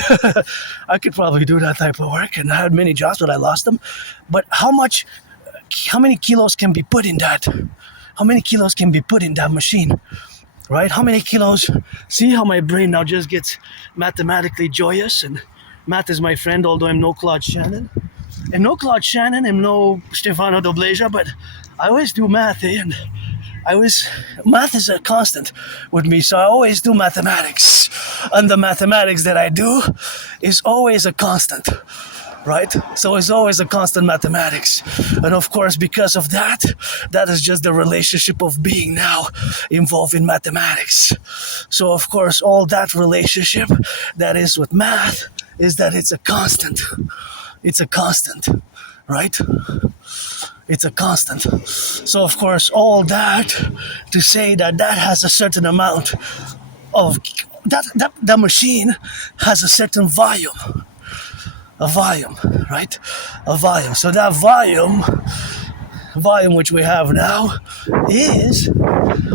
I could probably do that type of work, and I had many jobs, but I lost them. But how many kilos can be put in that? How many kilos can be put in that machine? Right? How many kilos? See how my brain now just gets mathematically joyous, and math is my friend, although I'm no Claude Shannon. I'm no Claude Shannon, I'm no Stefano Dobleja, but I always do math, eh? And math is a constant with me, so I always do mathematics. And the mathematics that I do is always a constant. Right? So it's always a constant mathematics. And of course, because of that is just the relationship of being now involved in mathematics. So of course, all that relationship that is with math is that it's a constant. It's a constant, right? It's a constant. So of course, all that to say that has a certain amount of, that machine has a certain volume. A volume, right? A volume. So that volume which we have now is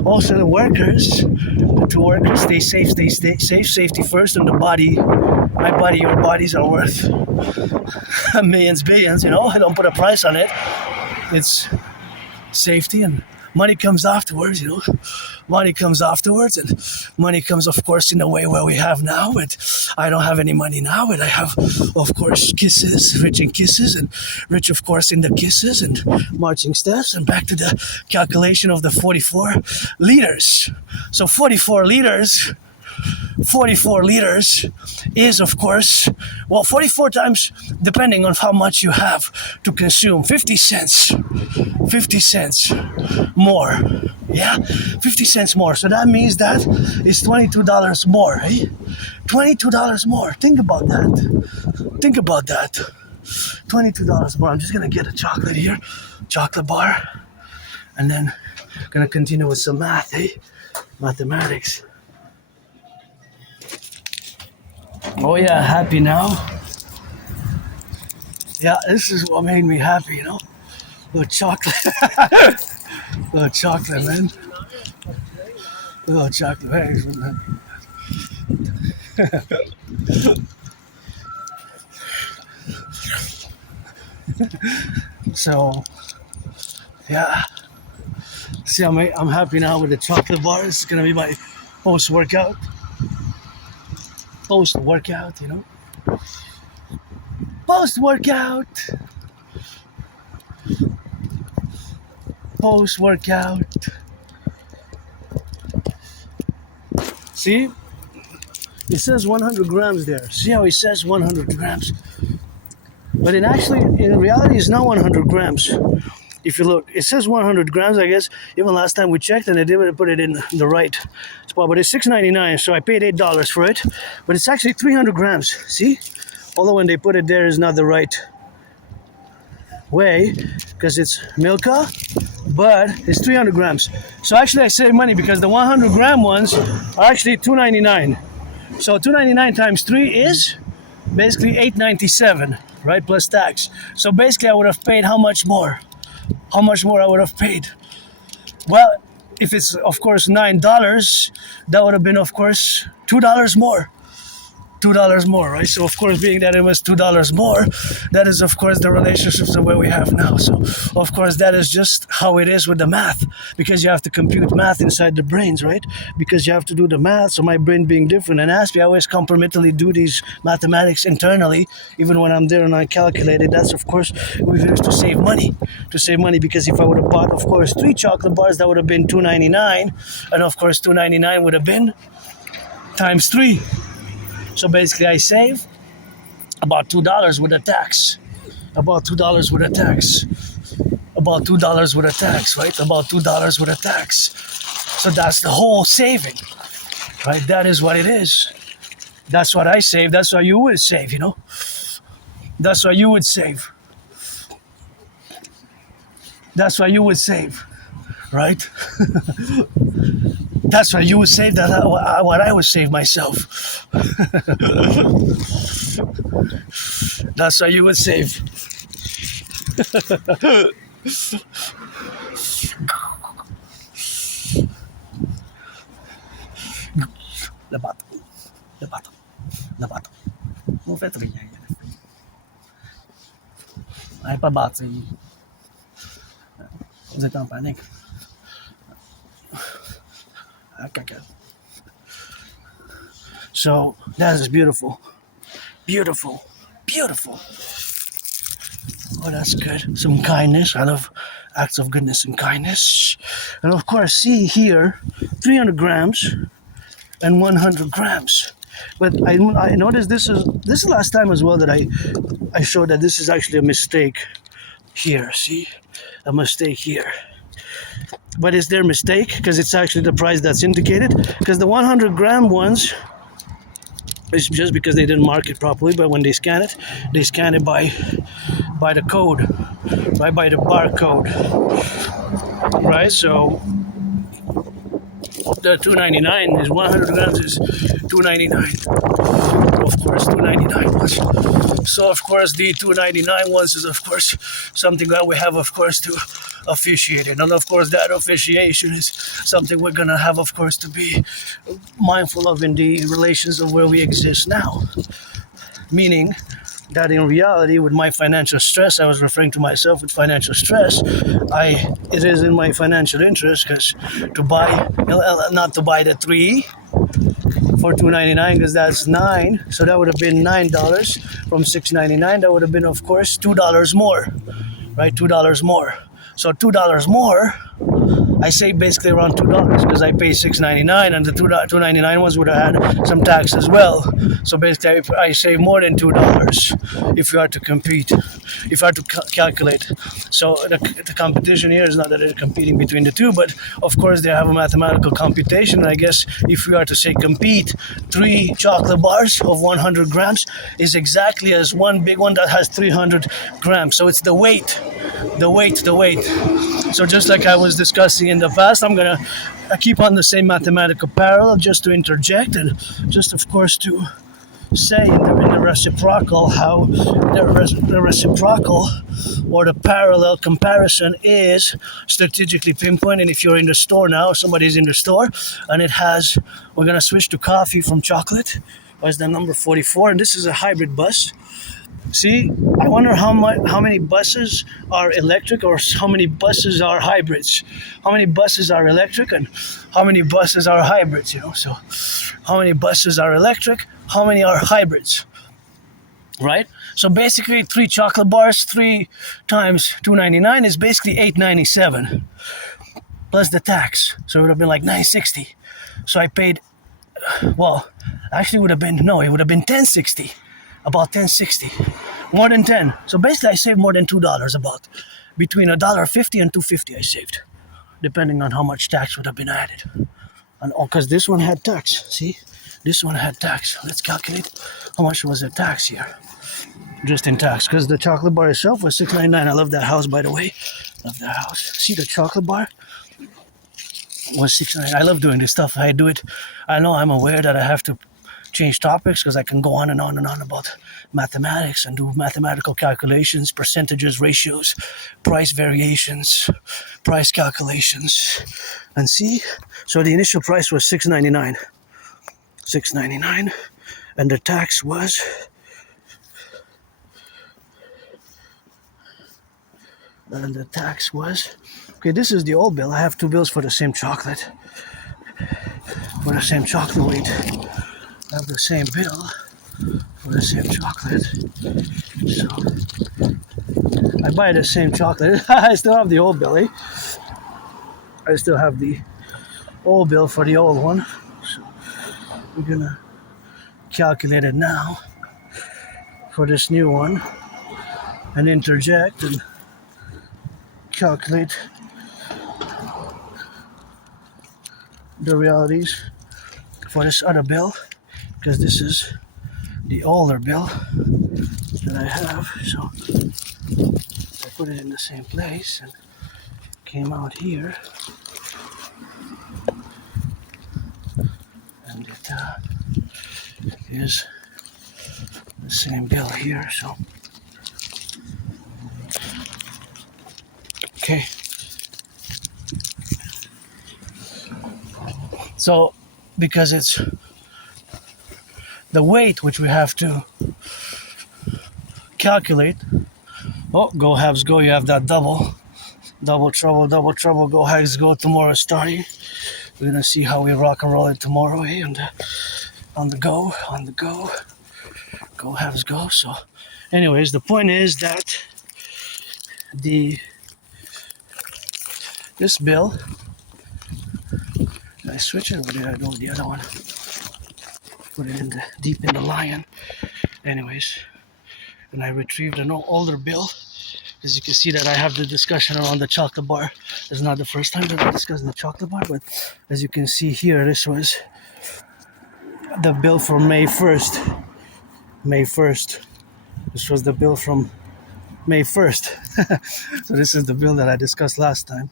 also the workers. To workers, stay safe, safety first, and the body, my body, your bodies are worth millions, billions, I don't put a price on it. It's safety, and money comes afterwards, Money comes afterwards, and money comes, of course, in the way where we have now. But I don't have any money now, but I have, of course, kisses, rich in kisses, and rich, of course, in the kisses and marching steps. And back to the calculation of the 44 liters. So 44 liters is, of course, well, 44 times, depending on how much you have to consume, 50 cents more. Yeah, 50 cents more. So that means that is $22 more, eh? $22 more. Think about that. $22 more. I'm just gonna get a chocolate here, chocolate bar, and then gonna continue with some math, eh? Mathematics. Oh yeah, happy now. Yeah, this is what made me happy, you know? Little chocolate. Little chocolate, man. Little chocolate bags, man. So, yeah. See, I'm happy now with the chocolate bar. It's gonna be my post-workout, you know? Post-workout. See? It says 100 grams there. See how it says 100 grams? But in reality, it's not 100 grams. If you look, it says 100 grams, I guess. Even last time we checked, and they didn't put it in the right spot. But it's $6.99, so I paid $8 for it. But it's actually 300 grams. See? Although when they put it there, is not the right way because it's Milka, but it's 300 grams. So actually, I save money because the 100 gram ones are actually $2.99. So $2.99 times 3 is basically $8.97, right? Plus tax. So basically, I would have paid how much more? How much more I would have paid? Well, if it's, of course, $9, that would have been, of course, $2 more. $2 more, right? So, of course, being that it was $2 more, that is, of course, the relationships the way we have now. So, of course, that is just how it is with the math, because you have to compute math inside the brains, right? Because you have to do the math. So, my brain being different and Aspie, I always complementally do these mathematics internally, even when I'm there and I calculate it. That's, of course, we used to save money. Because if I would have bought, of course, 3 chocolate bars, that would have been $2.99, and of course, $2.99 would have been times 3. So basically, I save about $2 with a tax. About $2 with a tax, right? About $2 with a tax. So that's the whole saving, right? That is what it is. That's what I save. That's what you would save, you know? That's what you would save. That's what you would save, right? That's what you would save. That's what I would save myself. That's what you would save. Labato. Hoe vet ben jij? Hij pabato. Vous êtes en panique. So that is beautiful. Oh, that's good. Some kindness. I love acts of goodness and kindness. And of course, see here, 300 grams and 100 grams. But I noticed this is the last time as well that I showed that this is actually a mistake here. See, a mistake here. But is their mistake? Because it's actually the price that's indicated. Because the 100 gram ones, it's just because they didn't mark it properly. But when they scan it by the code, right? By the barcode, right? So the $2.99 is 100 grams is $2.99. Of course, $2.99. So of course, the $2.99 ones is of course something that we have, of course, to officiate it. And of course, that officiation is something we're gonna have, of course, to be mindful of in the relations of where we exist now. Meaning, that in reality, with my financial stress, I was referring to myself with financial stress. It is in my financial interest because not to buy the 3 for $2.99 because that's 9. So that would have been $9 from $6.99. That would have been, of course, $2 more, right? $2 more. So $2 more. I save basically around $2 because I pay $6.99 and the $2.99 ones would have had some tax as well. So basically I save more than $2 if you are to compete, if you are to calculate. So the competition here is not that they're competing between the two, but of course they have a mathematical computation. And I guess if we are to say compete, 3 chocolate bars of 100 grams is exactly as one big one that has 300 grams. So it's the weight. So just like I was discussing in the past, I'm gonna keep on the same mathematical parallel just to interject and just of course to say in the reciprocal how the reciprocal or the parallel comparison is strategically pinpointed. And if you're in the store now, somebody's in the store and we're gonna switch to coffee from chocolate. Where's the number 44? And this is a hybrid bus. See, I wonder how many buses are electric or how many buses are hybrids. How many buses are electric and how many buses are hybrids, So how many buses are electric, how many are hybrids, right? So basically 3 chocolate bars, 3 times $2.99 is basically $8.97 plus the tax. So it would have been like $9.60. So I paid, actually it would have been $10.60. About $10.60, more than 10. So basically, I saved more than $2 about between $1.50 and $2.50. I saved, depending on how much tax would have been added. And because this one had tax, see, this one had tax. Let's calculate how much was the tax here, just in tax. Because the chocolate bar itself was $6.99. I love that house, by the way. Love that house. See the chocolate bar was $6.99. I love doing this stuff. I do it. I know I'm aware that I have to change topics because I can go on and on and on about mathematics and do mathematical calculations, percentages, ratios, price variations, price calculations, and see. So the initial price was $6.99, and the tax was okay. This is the old bill. I have 2 bills for the same chocolate, weight. I have the same bill for the same chocolate. So I buy the same chocolate. I still have the old bill, I still have the old bill for the old one. So we're gonna calculate it now for this new one and interject and calculate the realities for this other bill. Because this is the older bill that I have, so I put it in the same place and came out here, and it is the same bill here. So okay, so because it's the weight which we have to calculate. Go Habs go, you have that double trouble, go Hags go tomorrow starting. We're gonna see how we rock and roll it tomorrow, and on the go, go Habs go. So anyways, the point is that this bill, did I switch it or did I go with the other one? Put it deep in the lion. Anyways, and I retrieved an older bill. As you can see that I have the discussion around the chocolate bar. It's not the first time that I'm discussing the chocolate bar, but as you can see here, this was the bill from May 1st. This was the bill from May 1st. So this is the bill that I discussed last time.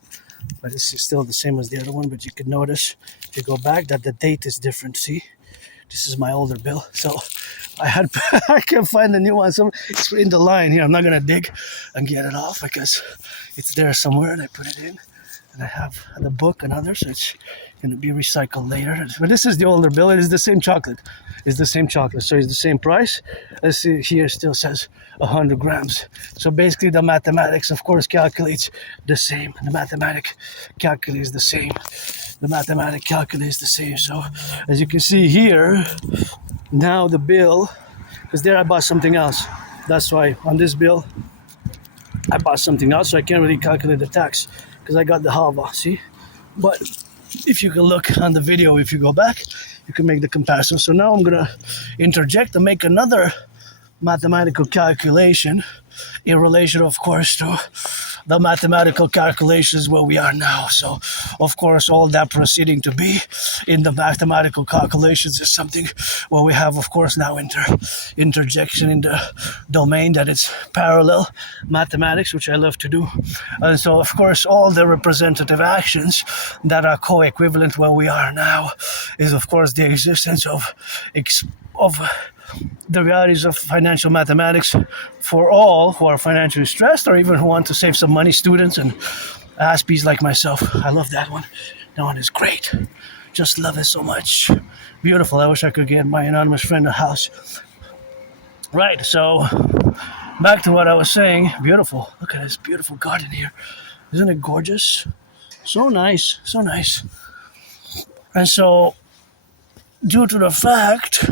But this is still the same as the other one, but you can notice, if you go back, that the date is different, see? This is my older bill, so I can't find the new one. So it's in the line here. I'm not gonna dig and get it off because it's there somewhere, and I put it in, and I have the book and others. So it's Going to be recycled later. But this is the older bill. It is the same chocolate. It's the same chocolate. So it's the same price. Let's see, here still says 100 grams. So basically the mathematics, of course, calculates the same. The mathematic calculates the same. The mathematic calculates the same. So as you can see here, now the bill, because there I bought something else. That's why on this bill, I bought something else. So I can't really calculate the tax because I got the halva, see? But if you can look on the video, if you go back, you can make the comparison. So now I'm gonna interject and make another mathematical calculation in relation, of course, to the mathematical calculations where we are now. So, of course, all that proceeding to be in the mathematical calculations is something where we have, of course, now interjection in the domain that it's parallel mathematics, which I love to do. And so, of course, all the representative actions that are co-equivalent where we are now is, of course, the existence of the realities of financial mathematics for all who are financially stressed or even who want to save some money, students and Aspies like myself. I love that one. That one is great. Just love it so much. Beautiful. I wish I could get my anonymous friend a house. Right, so back to what I was saying. Beautiful. Look at this beautiful garden here. Isn't it gorgeous? So nice. So nice. And so, due to the fact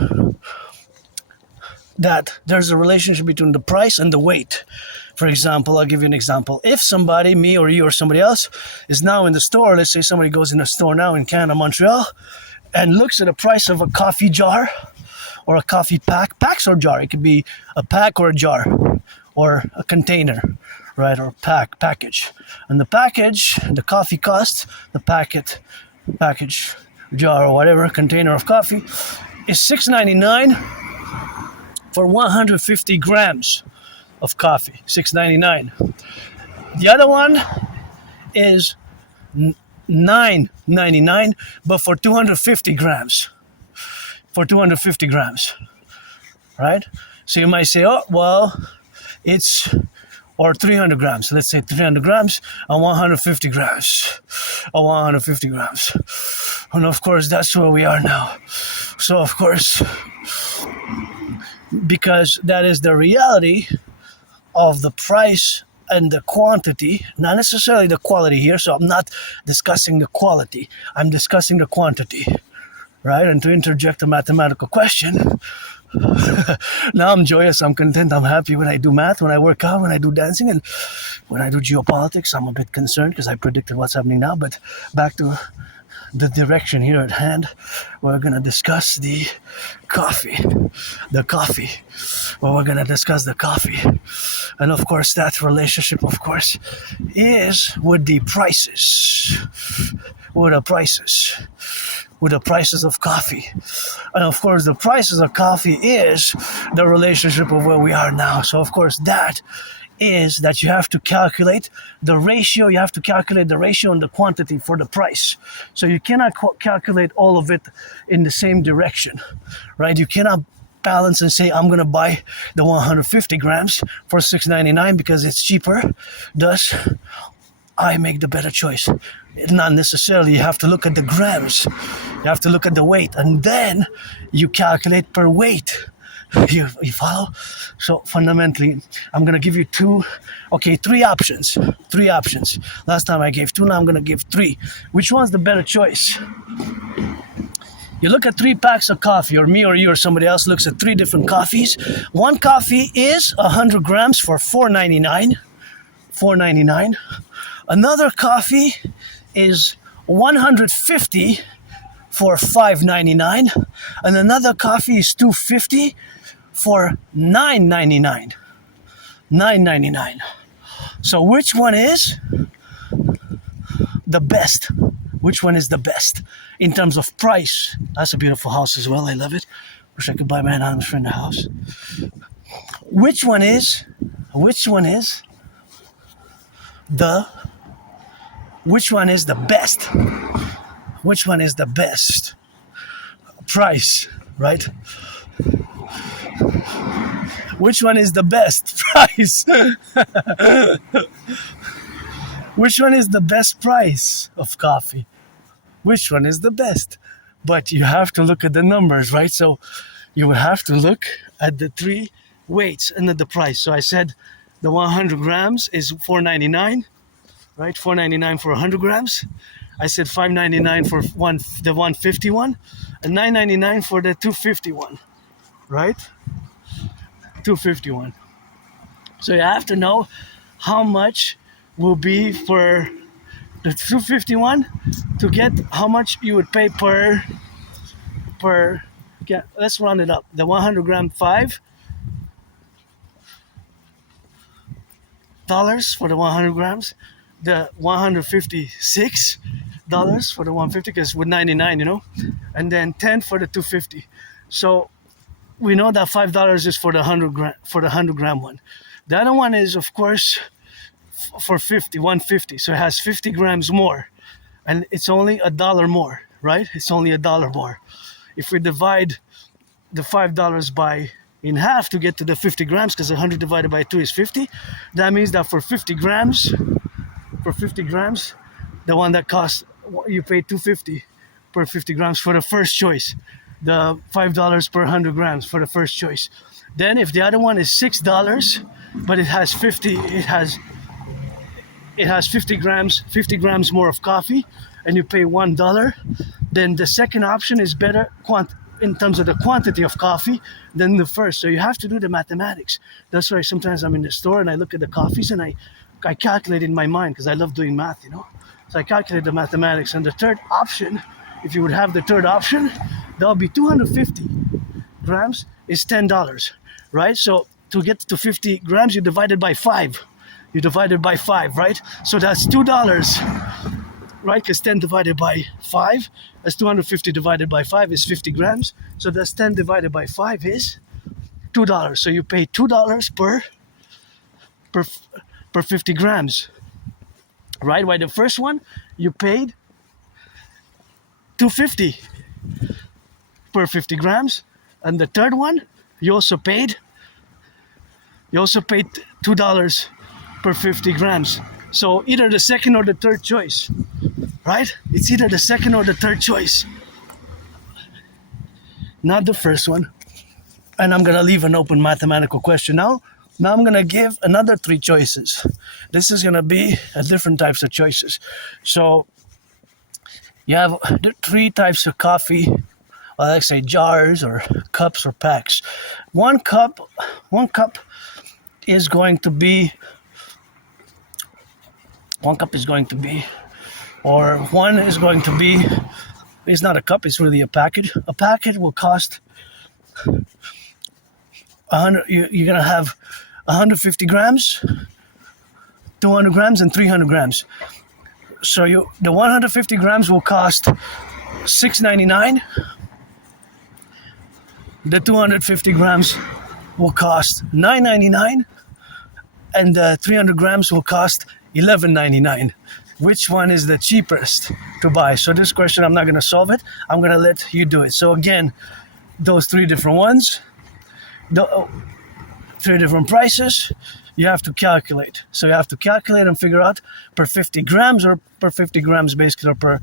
that there's a relationship between the price and the weight. For example, I'll give you an example. If somebody, me or you or somebody else, is now in the store, let's say somebody goes in a store now in Canada, Montreal, and looks at the price of a coffee jar or a coffee pack, packs or jar, it could be a pack or a jar or a container, right, or package. And the package, the coffee cost, the package, jar or whatever, container of coffee, is $6.99 for 150 grams of coffee, $6.99. The other one is $9.99, but for 250 grams. For 250 grams, right? So you might say, oh, well, it's, or 300 grams. Let's say 300 grams and 150 grams. Or 150 grams. And of course, that's where we are now. So, of course, because that is the reality of the price and the quantity, not necessarily the quality here. So I'm not discussing the quality, I'm discussing the quantity, right? And to interject a mathematical question, now I'm joyous, I'm content, I'm happy when I do math, when I work out, when I do dancing, and when I do geopolitics. I'm a bit concerned because I predicted what's happening now. But back to the direction here at hand, we're going to discuss the coffee. Well, we're going to discuss the coffee. And of course, that relationship, of course, is with the prices. With the prices of coffee. And of course, the prices of coffee is the relationship of where we are now. So, of course, that is that you have to calculate the ratio. You have to calculate the ratio and the quantity for the price. So you cannot calculate all of it in the same direction, right? You cannot balance and say, I'm going to buy the 150 grams for $6.99 because it's cheaper. Thus, I make the better choice. Not necessarily. You have to look at the grams. You have to look at the weight. And then you calculate per weight. You follow? So fundamentally, I'm going to give you three options. Last time I gave two, now I'm going to give three. Which one's the better choice? You look at 3 packs of coffee, or me or you or somebody else looks at 3 different coffees. One coffee is 100 grams for $4.99. Another coffee is 150 for $5.99. And another coffee is 250 for $9.99. $9.99. So which one is the best? Which one is the best in terms of price? That's a beautiful house as well. I love it. Wish I could buy my anonymous friend a house. Which one is the best? Which one is the best price, right? Which one is the best price? Which one is the best price of coffee? which one is the best. But you have to look at the numbers, right? So you would have to look at the three weights and at the price. So I said the 100 grams is $4.99, right? $4.99 for 100 grams. I said $5.99 for the 151, and $9.99 for the 251, right? 251. So you have to know how much will be for the 251 to get how much you would pay per. Yeah, let's round it up. The 100 gram $5 for the 100 grams. The $156 for the 150 because with 99, and then 10 for the 250. So we know that $5 is for the 100 gram one. The other one is, of course, for 150. So it has 50 grams more, and it's only $1 more, right? It's only $1 more. If we divide the $5 by in half to get to the 50 grams, because 100 divided by 2 is 50, that means that for 50 grams, the one that costs, you pay $2.50 per 50 grams for the first choice. The $5 per 100 grams for the first choice. Then if the other one is $6, but it has 50 grams more of coffee, and you pay $1, then the second option is better in terms of the quantity of coffee than the first. So you have to do the mathematics. That's why sometimes I'm in the store and I look at the coffees and I calculate in my mind because I love doing math, So I calculate the mathematics. And the third option, if you would have the third option, that'll be 250 grams is $10, right? So to get to 50 grams, you divide it by 5. Right? So that's $2, right? Because 10 divided by 5, that's 250 divided by 5 is 50 grams. So that's 10 divided by 5 is $2. So you pay $2 per 50 grams, right? While the first one, you paid $2.50 per 50 grams. And the third one, you also paid $2 per 50 grams. So either the second or the third choice, right? It's either the second or the third choice, not the first one. And I'm gonna leave an open mathematical question now. Now I'm gonna give another 3 choices. This is gonna be different types of choices. So you have 3 types of coffee, let's say jars or cups or packs. One cup is going to be, it's not a cup, it's really a packet. A packet will cost 100, you're gonna have 150 grams, 200 grams, and 300 grams. So the 150 grams will cost $6.99. The 250 grams will cost $9.99, and the 300 grams will cost $11.99. Which one is the cheapest to buy? So this question, I'm not going to solve it. I'm going to let you do it. So again, those 3 different ones, 3 different prices, you have to calculate. So you have to calculate and figure out per 50 grams or per 50 grams basically, or per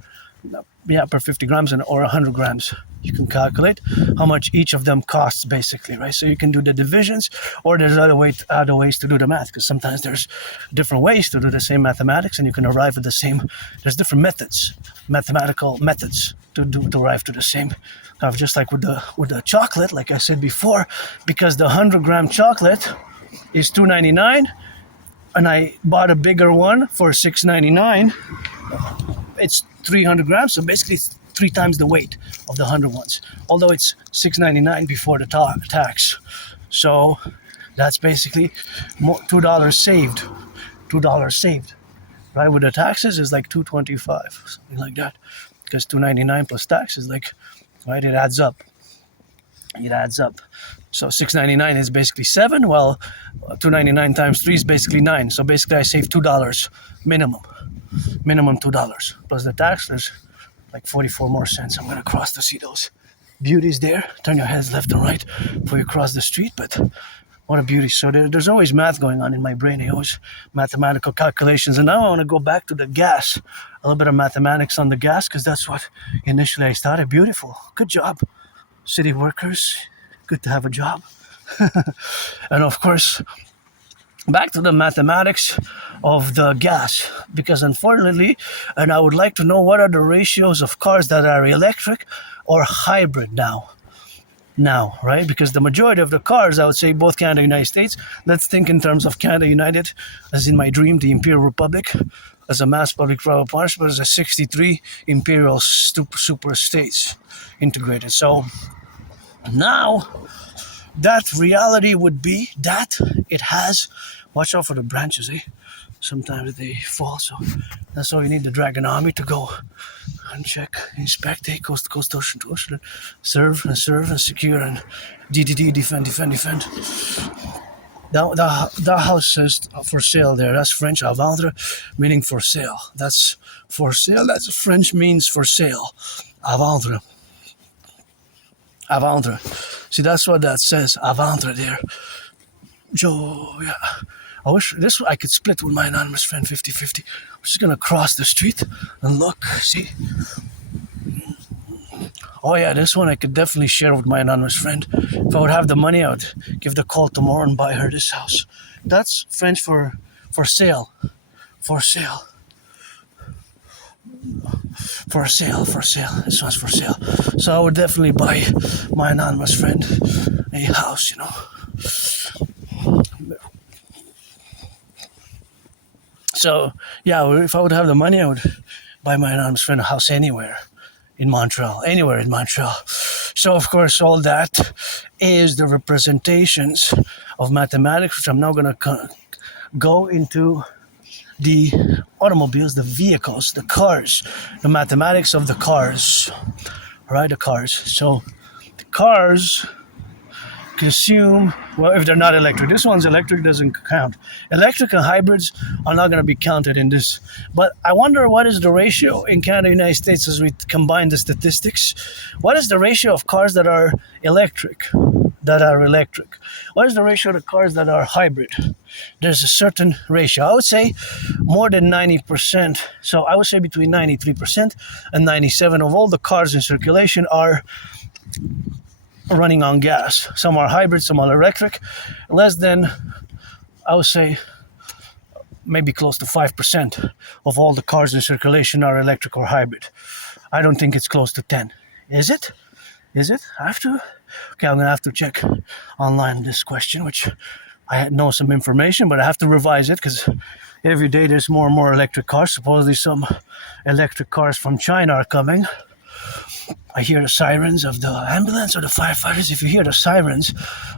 50 grams or 100 grams. You can calculate how much each of them costs basically, right? So you can do the divisions, or there's other ways to do the math, because sometimes there's different ways to do the same mathematics and you can arrive at the same, there's different mathematical methods to arrive to the same. Just like with the chocolate, like I said before, because the 100 gram chocolate is $2.99 and I bought a bigger one for $6.99, it's 300 grams, so basically 3 times the weight of the 100 ones, although it's $6.99 before the tax. So that's basically $2 saved. Right? With the taxes is like $2.25, something like that, because $2.99 plus tax is like, right, it adds up. So $6.99 is basically 7. Well, $2.99 times 3 is basically 9. So basically I save $2 minimum $2 plus the tax. There's like 44 more cents. I'm gonna cross to see those beauties there. Turn your heads left and right before you cross the street, but What a beauty. So there's always math going on in my brain. I always mathematical calculations. And now I want to go back to the gas. A little bit of mathematics on the gas because that's what initially I started. Beautiful. Good job, city workers. Good to have a job. And of course, back to the mathematics of the gas. Because unfortunately, and I would like to know what are the ratios of cars that are electric or hybrid now, right? Because the majority of the cars, I would say both Canada and United States, let's think in terms of Canada United, as in my dream, the Imperial Republic, as a mass public-private partnership, as a 63 imperial super states integrated. So now, that reality would be that it has, watch out for the branches, sometimes they fall, so that's why we need the Dragon Army to go and check, inspect, coast to coast, ocean to ocean, serve and secure and dedie, defend. The house says for sale there. That's French, à vendre, meaning for sale. That's for sale. That's French means for sale. À vendre. À vendre. See, that's what that says. À vendre there. Joe, yeah. I wish this I could split with my anonymous friend 50-50. I'm just gonna cross the street and look, see. Oh yeah, this one I could definitely share with my anonymous friend. If I would have the money, I would give the call tomorrow and buy her this house. That's French for sale. For sale. For sale. This one's for sale. So I would definitely buy my anonymous friend a house, So, yeah, if I would have the money, I would buy my anonymous friend a house anywhere in Montreal. So, of course, all that is the representations of mathematics, which I'm now going to go into the automobiles, the vehicles, the cars, the mathematics of the cars, right? The cars. So, the cars consume, well, if they're not electric. This one's electric, doesn't count. Electric and hybrids are not going to be counted in this. But I wonder what is the ratio in Canada and United States as we combine the statistics. What is the ratio of cars that are electric? What is the ratio of the cars that are hybrid? There's a certain ratio. I would say more than 90%. So I would say between 93% and 97% of all the cars in circulation are running on gas. Some are hybrid, some are electric. Less than, I would say, maybe close to 5% of all the cars in circulation are electric or hybrid. I don't think it's close to 10. Is it? I have to? Okay, I'm going to have to check online this question, which I know some information, but I have to revise it because every day there's more and more electric cars. Supposedly some electric cars from China are coming. I hear the sirens of the ambulance or the firefighters. If you hear the sirens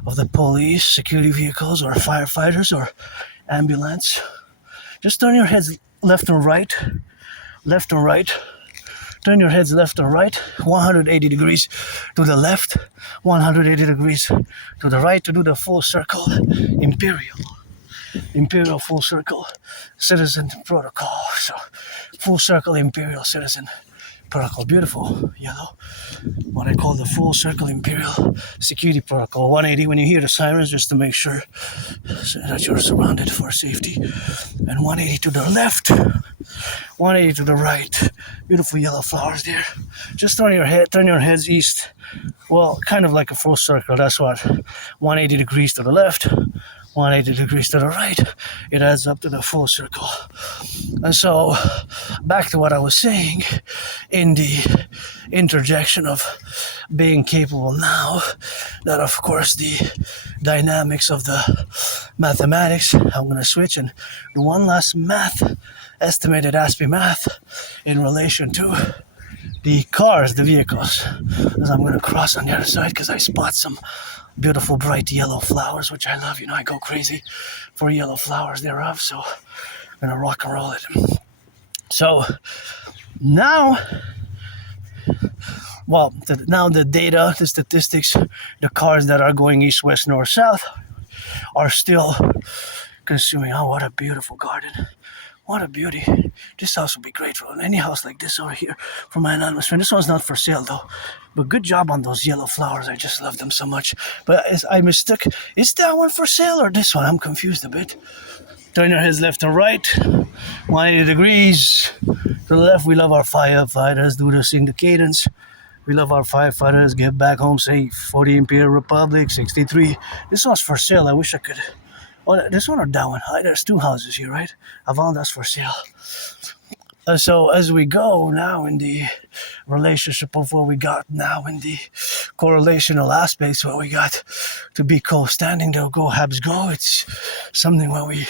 of the police, security vehicles, or firefighters, or ambulance, just turn your heads left and right. Turn your heads left and right, 180 degrees to the left, 180 degrees to the right to do the full circle, imperial full circle, citizen protocol. So, full circle, imperial citizen protocol, beautiful yellow, what I call the full circle imperial security protocol. 180 when you hear the sirens, just to make sure that you're surrounded for safety, and 180 to the left, 180 to the right. Beautiful yellow flowers there. Just turn your heads east, well, kind of like a full circle. That's what 180 degrees to the left, 180 degrees to the right. It adds up to the full circle. And so, back to what I was saying in the interjection of being capable now, that of course the dynamics of the mathematics, I'm going to switch and do one last estimated Aspie math in relation to the cars, the vehicles, as I'm going to cross on the other side because I spot some beautiful bright yellow flowers, which I love. I go crazy for yellow flowers thereof, so I'm going to rock and roll it. So now, the data, the statistics, the cars that are going east, west, north, south are still consuming. Oh, what a beautiful garden. What a beauty. This house would be great for any house like this over here for my anonymous friend. This one's not for sale though. But good job on those yellow flowers. I just love them so much. But I mistook, is that one for sale or this one? I'm confused a bit. Turn your heads left and right. 180 degrees. To the left, we love our firefighters. Do this in the cadence. We love our firefighters. Get back home safe. 40 Imperial Republic, 63. This one's for sale. I wish I could. Oh, this one or that one? There's two houses here, right? Avant, that's for sale. So as we go now in the relationship of what we got now in the correlational aspects, what we got to be co-standing, they'll go Habs go. It's something where we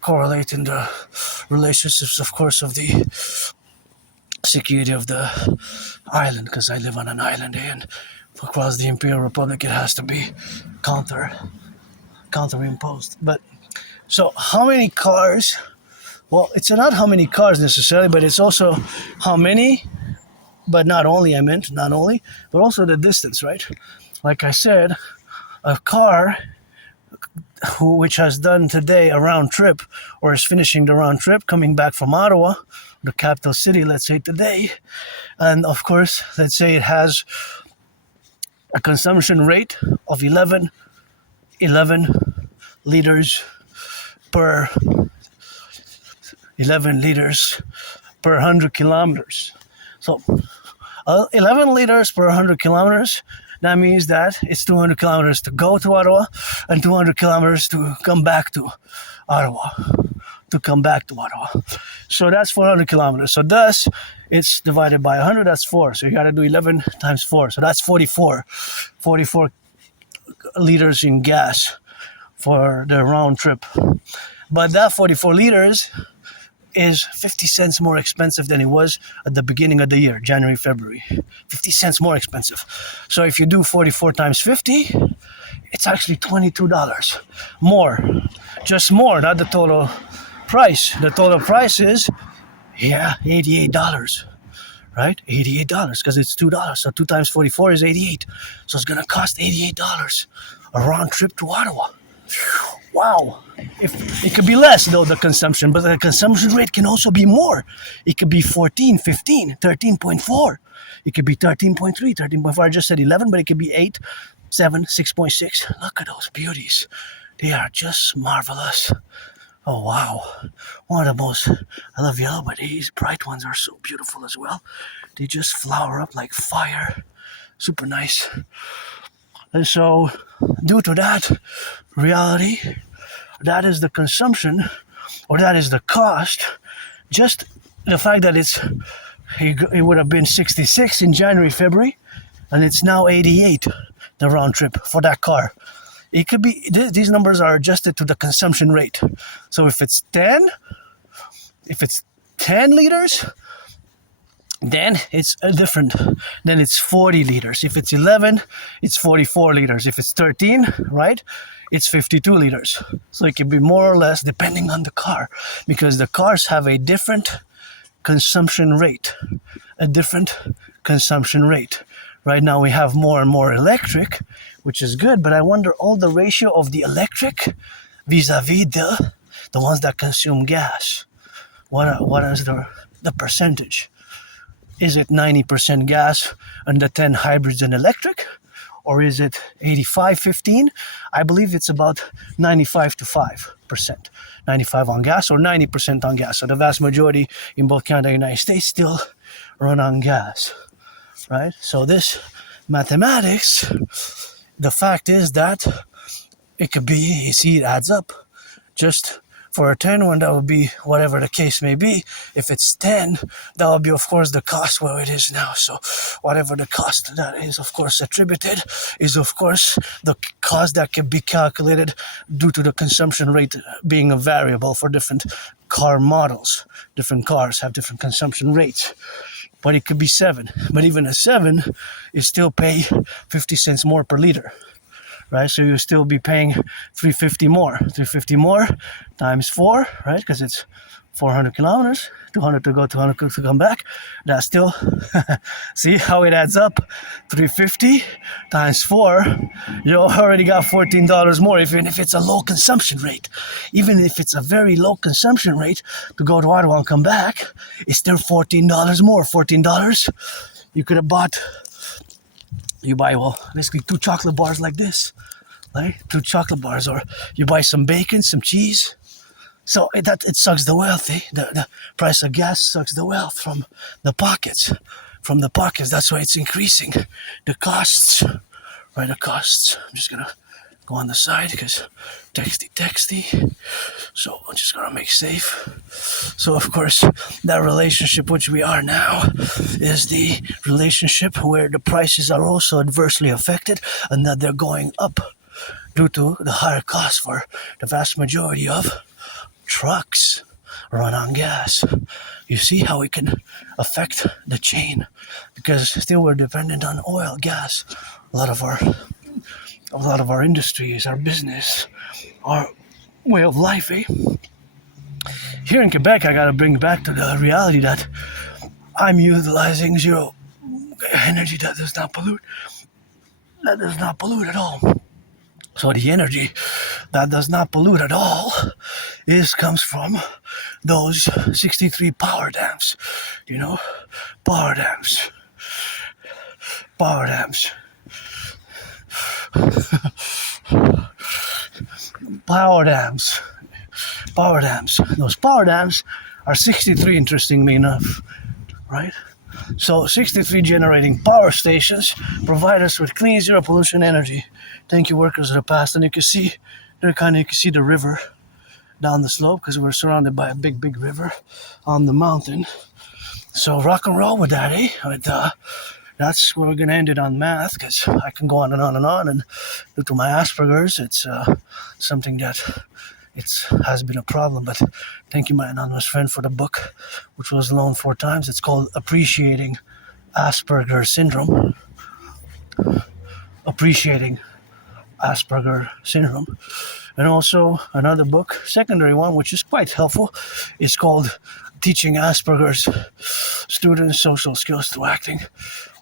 correlate in the relationships, of course, of the security of the island, because I live on an island and across the Imperial Republic it has to be counterimposed. But so how many cars? Well, it's not how many cars necessarily, but it's also how many, but not only, but also the distance, right? Like I said, a car which has done today a round trip or is finishing the round trip coming back from Ottawa, the capital city, let's say today, and of course, let's say it has a consumption rate of 11 liters per 100 kilometers. So 11 liters per 100 kilometers, that means that it's 200 kilometers to go to Ottawa and 200 kilometers to come back to Ottawa. So that's 400 kilometers. So thus, it's divided by 100, that's 4. So you got to do 11 times 4. So that's 44 liters in gas for the round trip. But that 44 liters is 50 cents more expensive than it was at the beginning of the year, January, February. 50 cents more expensive. So if you do 44 times 50, it's actually $22 more. Just more, not the total price. The total price is, $88. Right? $88 because it's $2. So 2 times 44 is 88. So it's going to cost $88 a round trip to Ottawa. Wow. If it could be less though, the consumption, but the consumption rate can also be more. It could be 14, 15, 13.4. It could be 13.3, 13.4. I just said 11, but it could be 8, 7, 6.6. Look at those beauties. They are just marvelous. Oh, wow. One of the most, I love yellow, but these bright ones are so beautiful as well. They just flower up like fire. Super nice. And so, due to that reality, that is the consumption, or that is the cost. Just the fact that it would have been 66 in January, February, and it's now 88, the round trip for that car. It could be, these numbers are adjusted to the consumption rate. So if it's 10 liters, then it's different. Then it's 40 liters. If it's 11, it's 44 liters. If it's 13, right, it's 52 liters. So it can be more or less depending on the car, because the cars have a different consumption rate. Right now we have more and more electric, which is good, but I wonder all the ratio of the electric vis-a-vis the ones that consume gas. What is the percentage? Is it 90% gas and the 10 hybrids and electric? Or is it 85-15? I believe it's about 95 to 5%. 95 on gas or 90% on gas. So the vast majority in both Canada and the United States still run on gas. Right? So this mathematics, the fact is that it could be, you see, it adds up. Just for a 10 one, that would be whatever the case may be. If it's 10, that would be, of course, the cost where it is now. So whatever the cost that is, of course, attributed is, of course, the cost that can be calculated due to the consumption rate being a variable for different car models. Different cars have different consumption rates. But it could be 7. But even a 7 is still pay 50 cents more per liter, right? So you'll still be paying 350 more. 350 more times 4, right? Because it's 400 kilometers, 200 to go, 200 to come back. That's still, see how it adds up? 350 times 4, you already got $14 more, even if it's a low consumption rate. Even if it's a very low consumption rate to go to Ottawa and come back, it's still $14 more. $14, you could have bought, you buy, well, basically 2 chocolate bars like this, right? 2 chocolate bars, or you buy some bacon, some cheese. So it sucks the wealth, eh? The price of gas sucks the wealth from the pockets. From the pockets, that's why it's increasing. The costs, right? The costs. I'm just gonna go on the side because texty. So I'm just gonna make safe. So of course, that relationship which we are now is the relationship where the prices are also adversely affected and that they're going up due to the higher cost for the vast majority of trucks run on gas. You see how it can affect the chain, because still we're dependent on oil, gas. A lot of our industries, our business, our way of life, eh? Here in Quebec, I gotta bring back to the reality that I'm utilizing zero energy that does not pollute. That does not pollute at all. So the energy that does not pollute at all comes from those 63 power dams. You know, power dams. Power dams. Power dams. Power dams. Those power dams are 63, interestingly enough, right? So 63 generating power stations provide us with clean, zero pollution energy. Thank you, workers of the past. And you can see, you can see the river down the slope because we're surrounded by a big river on the mountain. So rock and roll with that, eh? That's where we're going to end it on math, because I can go on and on and on. And due to my Asperger's, it's something that has been a problem. But thank you, my anonymous friend, for the book, which was loaned 4 times. It's called Appreciating Asperger's Syndrome. Appreciating Asperger Syndrome. And also another book, secondary one, which is quite helpful. It's called Teaching Asperger's Students Social Skills Through Acting.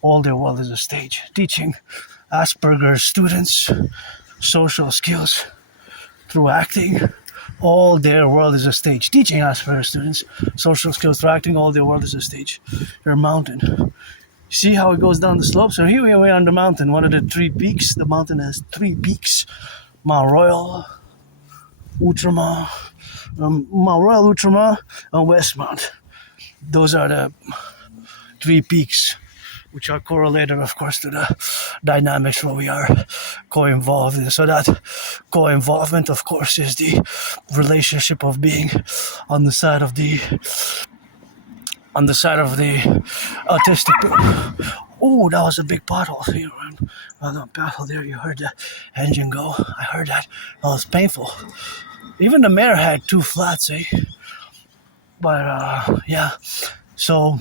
All their world is a stage. Teaching Asperger's students social skills through acting. All their world is a stage. Teaching Asperger's students social skills through acting. All their world is a stage. They're a mountain. See how it goes down the slope? So here we are on the mountain, one of the 3 peaks. The mountain has 3 peaks. Mount Royal, Outremont, Mount Royal, Outremont, and Westmount. Those are the 3 peaks, which are correlated, of course, to the dynamics where we are co-involved in. So that co-involvement, of course, is the relationship of being on the side of the autistic. Oh, that was a big pothole here. Pothole there. You heard the engine go. I heard that. That was painful. Even the mayor had 2 flats, eh? But yeah. So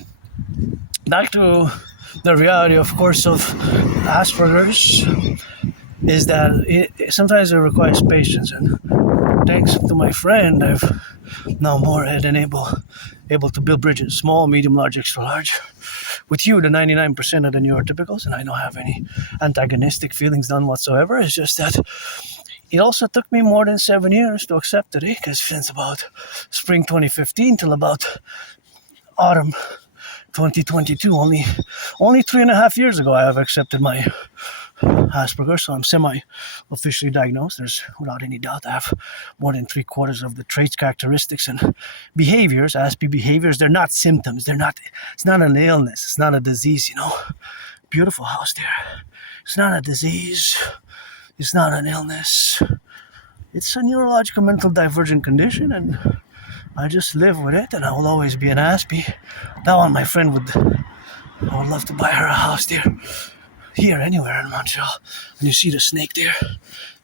back to the reality, of course, of Asperger's is that sometimes it requires patience, and thanks to my friend, I've now more than able to build bridges, small, medium, large, extra large. With you, the 99% of the neurotypicals, and I don't have any antagonistic feelings, none whatsoever. It's just that it also took me more than 7 years to accept it, because since about spring 2015 till about autumn 2022, only 3.5 years ago, I have accepted my Asperger's, so I'm semi-officially diagnosed. There's, without any doubt, I have more than 3/4 of the traits, characteristics, and behaviors, Aspie behaviors. They're not symptoms. It's not an illness. It's not a disease, you know. Beautiful house there. It's not a disease. It's not an illness. It's a neurological mental divergent condition, and I just live with it, and I will always be an Aspie. That one, my friend I would love to buy her a house there. Here, anywhere in Montreal. And you see the snake there?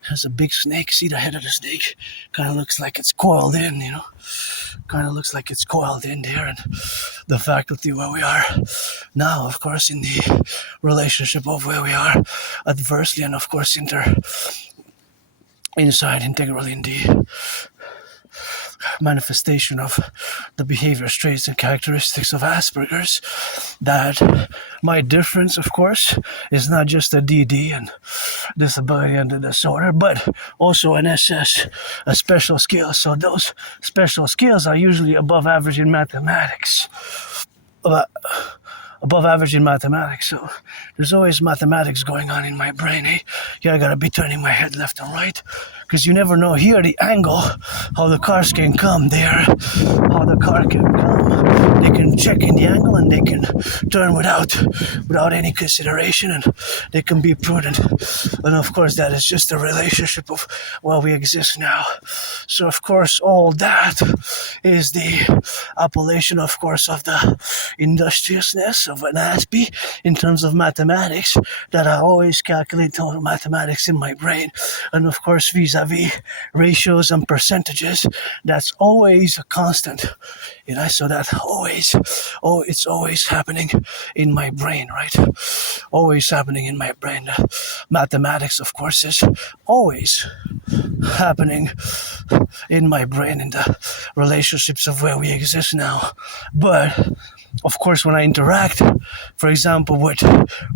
There's a big snake. See the head of the snake? Kind of looks like it's coiled in, you know? Kind of looks like it's coiled in there. And the faculty where we are now, of course, in the relationship of where we are adversely and, of course, inside integrally in the manifestation of the behavior traits and characteristics of Asperger's, that my difference, of course, is not just a DD and disability and a disorder, but also an SS, a special skill. So those special skills are usually above average in mathematics. Above average in mathematics, so there's always mathematics going on in my brain. I gotta be turning my head left and right, because you never know here the angle, how the cars can come there, how the car can come. They can check in the angle and they can turn without any consideration, and they can be prudent. And of course, that is just a relationship of where we exist now. So of course, all that is the appellation, of course, of the industriousness of an Aspie in terms of mathematics, that I always calculate total mathematics in my brain. And of course, vis-a-vis ratios and percentages, that's always a constant. So that it's always happening in my brain, right? Always happening in my brain. Mathematics, of course, is always happening in my brain in the relationships of where we exist now. But of course, when I interact, for example, with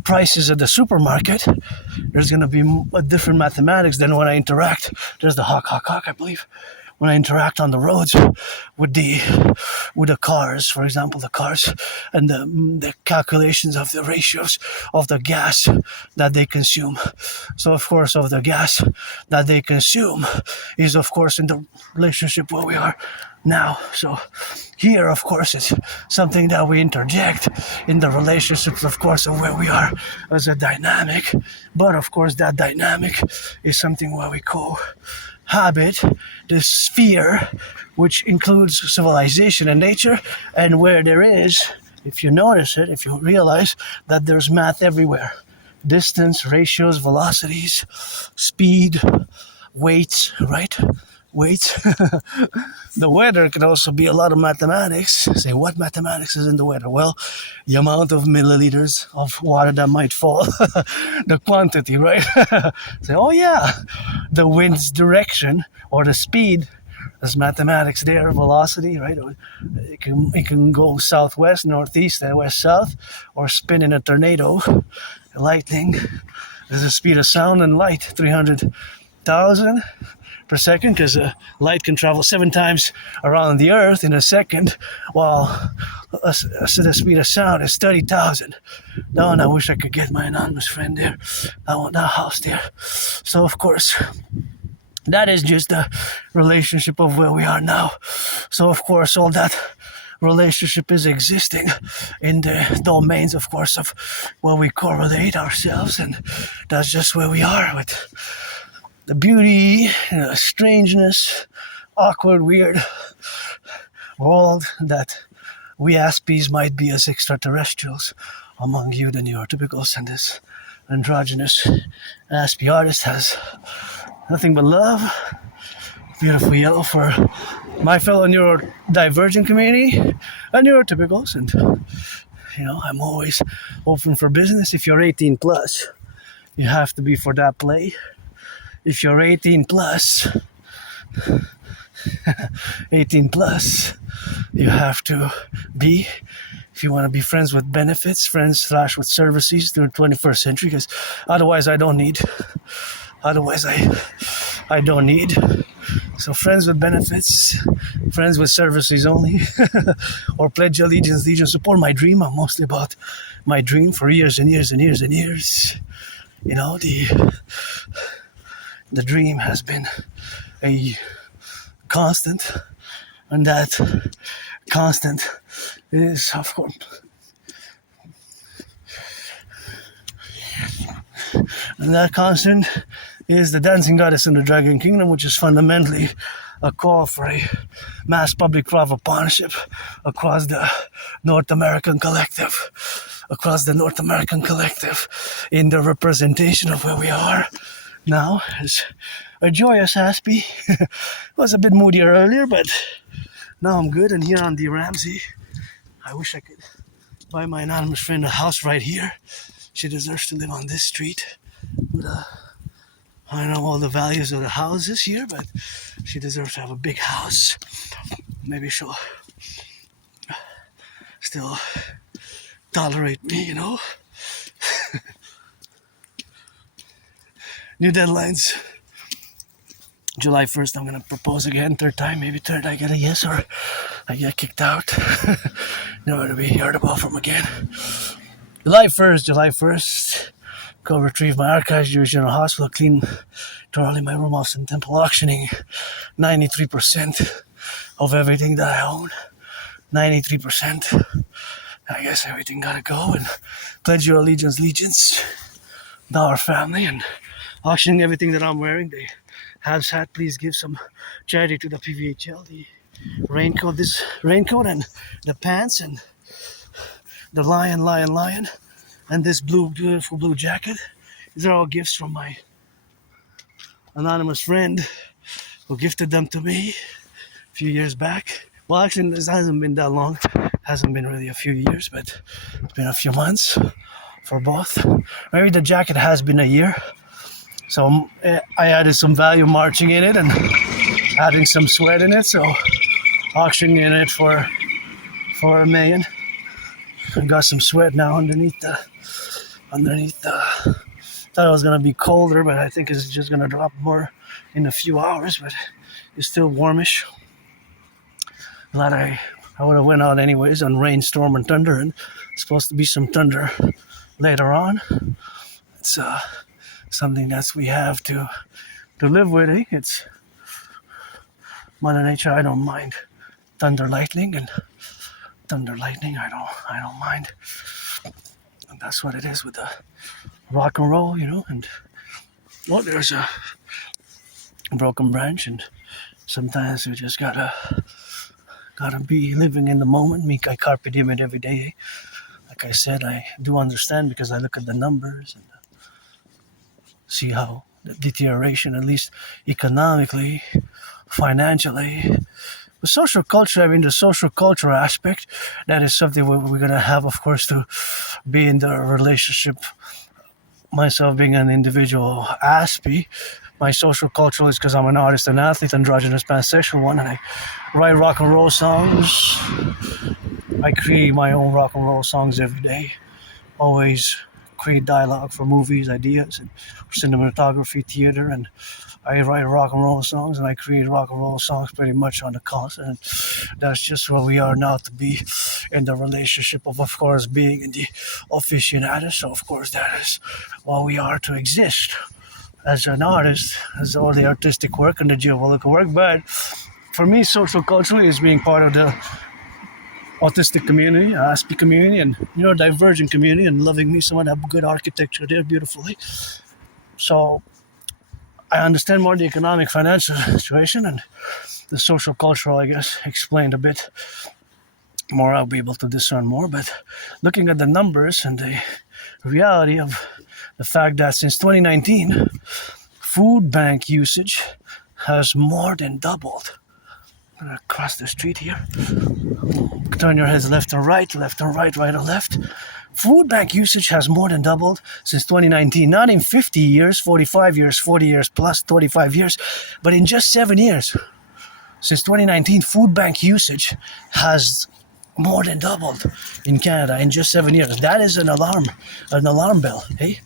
prices at the supermarket, there's going to be a different mathematics than when I interact. There's the hawk, I believe. When I interact on the roads with the cars, for example, the cars and the calculations of the ratios of the gas that they consume. So, of course, of the gas that they consume is, of course, in the relationship where we are now. So here, of course, it's something that we interject in the relationships, of course, of where we are as a dynamic. But, of course, that dynamic is something where we cohabit the sphere, which includes civilization and nature, and where there is, if you notice it, if you realize that there's math everywhere. Distance, ratios, velocities, speed, weights, right? Weights. The weather could also be a lot of mathematics. Say, what mathematics is in the weather? Well, the amount of milliliters of water that might fall. The quantity, right? Say, oh yeah, the wind's direction or the speed. There's mathematics there, velocity, right? It can go southwest, northeast, and west-south, or spin in a tornado, lightning. There's the speed of sound and light, 300,000 per second, because light can travel 7 times around the earth in a second, while the speed of sound is 30,000. No, and I wish I could get my anonymous friend there. I want that house there. So, of course, that is just the relationship of where we are now. So, of course, all that relationship is existing in the domains, of course, of where we correlate ourselves, and that's just where we are with the beauty, strangeness, awkward, weird world that we Aspies might be as extraterrestrials among you, the neurotypicals, and this androgynous Aspie artist has nothing but love, beautiful yellow for my fellow neurodivergent community and neurotypicals. And, I'm always open for business. If you're 18 plus, you have to be for that play. If you're 18 plus, you have to be, if you want to be friends with benefits, friends/with services through the 21st century, because otherwise I don't need. So friends with benefits, friends with services only, or pledge allegiance, support my dream. I'm mostly about my dream for years and years and years and years. The dream has been a constant, and that constant is, of course, the dancing goddess in the dragon kingdom, which is fundamentally a call for a mass public private partnership across the North American collective, in the representation of where we are now. Is a joyous Aspie. Was a bit moodier earlier, but now I'm good. And here on the Ramsey, I wish I could buy my anonymous friend a house right here. She deserves to live on this street with a I know all the values of the houses here, but she deserves to have a big house. Maybe she'll still tolerate me, you know? New deadlines. July 1st, I'm gonna propose again, third time, maybe third I get a yes or I get kicked out. In order to be heard about from again. July 1st, go retrieve my archives, Jewish General Hospital, clean thoroughly my room off Sun Temple, auctioning 93% of everything that I own. 93%. I guess everything gotta go, and pledge your allegiance, Dollar Family, and auctioning everything that I'm wearing. The Habs hat, please give some charity to the PVHL. The this raincoat and the pants and the lion, and this beautiful blue jacket. These are all gifts from my anonymous friend who gifted them to me a few years back. Well, actually, this hasn't been that long. Hasn't been really a few years, but it's been a few months for both. Maybe the jacket has been a year. So I added some value marching in it and adding some sweat in it. So auctioning in it for $1 million. I got some sweat now underneath the. Thought it was gonna be colder, but I think it's just gonna drop more in a few hours. But it's still warmish. Glad I would have went out anyways on rain, storm, and thunder, and it's supposed to be some thunder later on. It's something that we have to live with. Eh? It's Mother Nature. I don't mind thunder, lightning. I don't mind. And that's what it is with the rock and roll, you know. And well, there's a broken branch, and sometimes we just gotta be living in the moment. I carpe diem it every day. Like I said, I do understand because I look at the numbers and see how the deterioration, at least economically, financially. The social culture, the social cultural aspect, that is something we're going to have, of course, to be in the relationship. Myself being an individual Aspie, my social cultural is because I'm an artist and athlete, androgynous pansexual one, and I write rock and roll songs. I create my own rock and roll songs every day. Always create dialogue for movies, ideas, and cinematography, theater, and I write rock and roll songs, and I create rock and roll songs pretty much on the constant. And that's just where we are now, to be in the relationship of course, being in the aficionado. So, of course, that is what we are to exist as an artist, as all the artistic work and the geopolitical work. But for me, social culture is being part of the autistic community, Aspie community, and divergent community, and loving me someone have good architecture there beautifully. So I understand more the economic, financial situation, and the social cultural, I guess, explained a bit more. I'll be able to discern more. But looking at the numbers and the reality of the fact that since 2019, food bank usage has more than doubled. I'm gonna cross the street here. Turn your heads left and right, right and left. Food bank usage has more than doubled since 2019. Not in 50 years, 45 years, 40 years plus 25 years, but in just 7 years. Since 2019, food bank usage has more than doubled in Canada in just 7 years. That is an alarm bell, hey?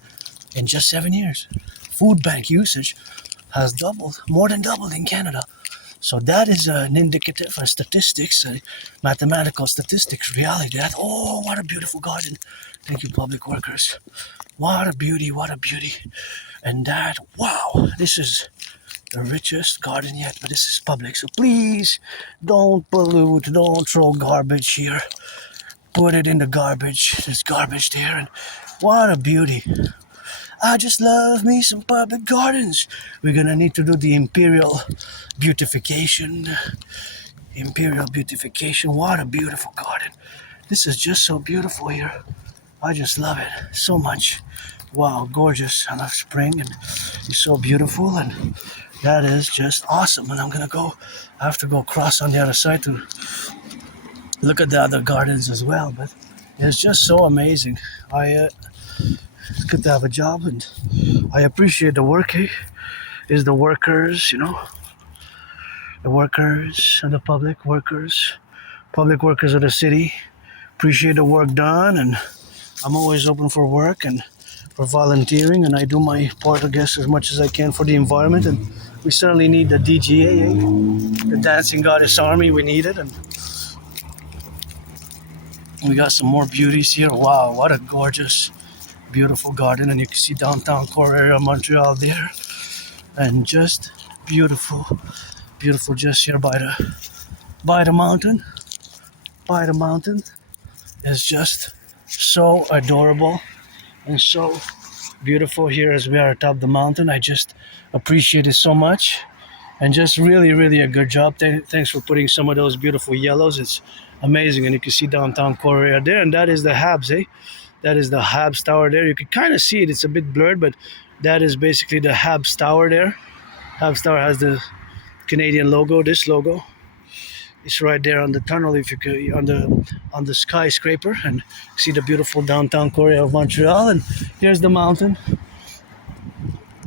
In just 7 years. Food bank usage has more than doubled in Canada. So that is an indicative, a statistics, a mathematical statistics reality. That, oh, what a beautiful garden. Thank you, public workers. What a beauty. And that, wow, this is the richest garden yet, but this is public. So please don't pollute, don't throw garbage here. Put it in the garbage. There's garbage there, and what a beauty. I just love me some public gardens. We're gonna need to do the imperial beautification. What a beautiful garden. This is just so beautiful here. I just love it so much. Wow, gorgeous. I love spring, and it's so beautiful, and that is just awesome. And I have to go across on the other side to look at the other gardens as well. But it's just so amazing. It's good to have a job, and I appreciate the work. is the workers, the workers and the public workers, of the city. Appreciate the work done, and I'm always open for work and for volunteering, and I do my part, I guess, as much as I can for the environment. And we certainly need the DGA, the Dancing Goddess Army. We need it, and we got some more beauties here. Wow, what a gorgeous, beautiful garden, and you can see downtown core area of Montreal there, and just beautiful, beautiful, just here by the mountain. By the mountain is just so adorable and so beautiful here as we are atop the mountain. I just appreciate it so much, and just really, really a good job. Thanks for putting some of those beautiful yellows. It's amazing, and you can see downtown core area there, and that is the Habs, That is the Habs Tower there. You can kind of see it. It's a bit blurred, but that is basically the Habs Tower there. Habs Tower has the Canadian logo. This logo is right there on the tunnel. If you could, on the skyscraper, and see the beautiful downtown core area of Montreal. And here's the mountain.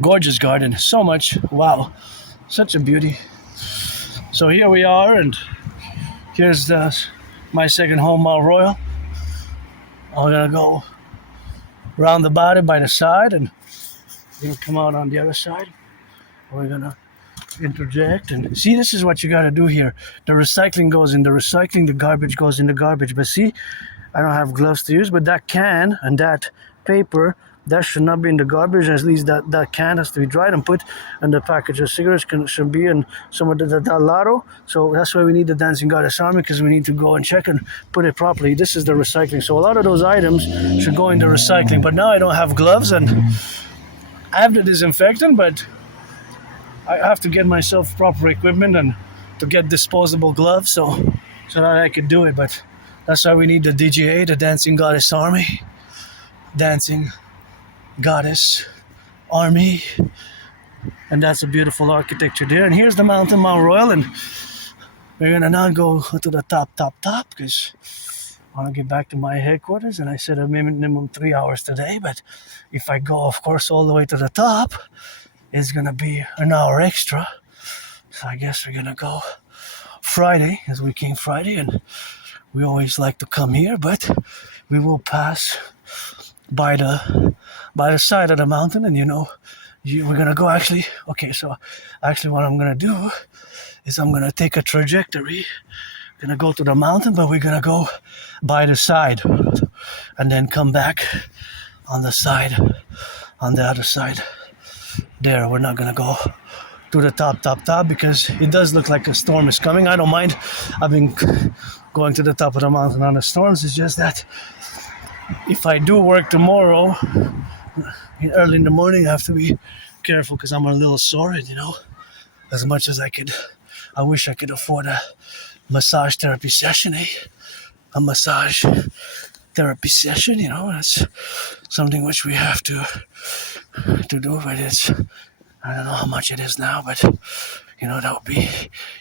Gorgeous garden. So much. Wow, such a beauty. So here we are, and here's my second home, Mount Royal. I'm gonna go round about it by the side, and we're gonna come out on the other side. We're gonna interject and see. This is what you gotta do here. The recycling goes in the recycling, the garbage goes in the garbage. But see, I don't have gloves to use, but that can and that paper, that should not be in the garbage. At least that can has to be dried and put in the package of cigarettes should be in some of the lotto. So that's why we need the Dancing Goddess Army, because we need to go and check and put it properly. This is the recycling. So a lot of those items should go into recycling. But now I don't have gloves, and I have the disinfectant, but I have to get myself proper equipment and to get disposable gloves so that I could do it. But that's why we need the DGA, the Dancing Goddess Army. Dancing Goddess Army. And that's a beautiful architecture there. And here's the mountain, Mount Royal, and we're gonna now go to the top because I want to get back to my headquarters, and I said a minimum 3 hours today. But if I go, of course, all the way to the top, it's gonna be an hour extra. So I guess we're gonna go Friday, as we came Friday, and we always like to come here, but we will pass by the side of the mountain, and we're gonna go actually. Okay, so actually what I'm gonna do is I'm gonna take a trajectory. Gonna go to the mountain, but we're gonna go by the side and then come back on the other side. There, we're not gonna go to the top because it does look like a storm is coming. I don't mind. I've been going to the top of the mountain on the storms. It's just that if I do work tomorrow early in the morning, I have to be careful because I'm a little sore. And, as much as I wish I could afford a massage therapy session, a massage therapy session. That's something which we have to do, but I don't know how much it is now, but that would be,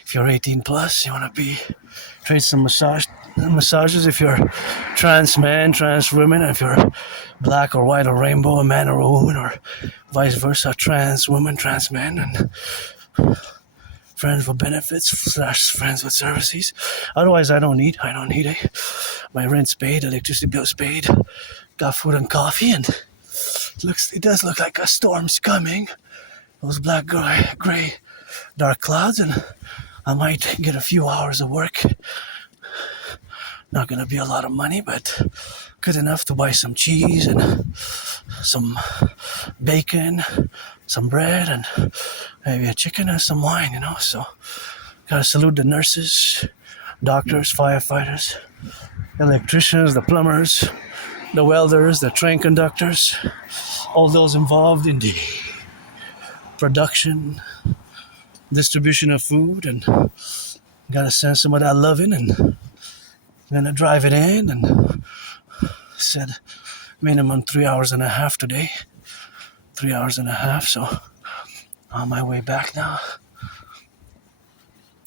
if you're 18 plus, you want to trade some massages if you're trans man, trans women, if you're black or white or rainbow, a man or a woman, or vice versa, trans woman, trans man, and friends with benefits / friends with services. Otherwise, I don't need it. My rent's paid, electricity bill's paid, got food and coffee, and it does look like a storm's coming. Those black, gray, dark clouds, and I might get a few hours of work. Not gonna be a lot of money, but good enough to buy some cheese and some bacon, some bread, and maybe a chicken and some wine, So, gotta salute the nurses, doctors, firefighters, electricians, the plumbers, the welders, the train conductors, all those involved in the production, distribution of food, and gotta send some of that love in, and I'm gonna drive it in, and said minimum 3 hours and a half today. 3 hours and a half, so on my way back now.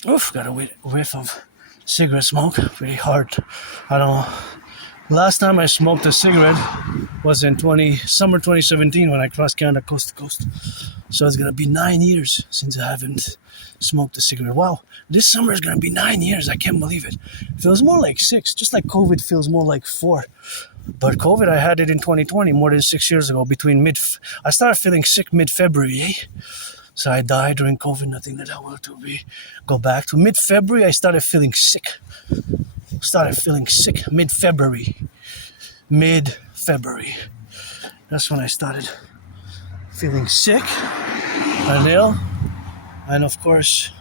Oof, got a whiff of cigarette smoke, pretty hard. I don't Last time I smoked a cigarette was in summer 2017 when I crossed Canada coast to coast. So it's gonna be 9 years since I haven't smoked a cigarette. Wow, this summer is gonna be 9 years. I can't believe it. It feels more like 6, just like COVID feels more like 4. But COVID, I had it in 2020, more than 6 years ago. I started feeling sick mid-February, eh? So I died during COVID. Nothing that I want to go back to. Mid-February, I started feeling sick. Mid-February. That's when I started feeling sick and ill. And of course,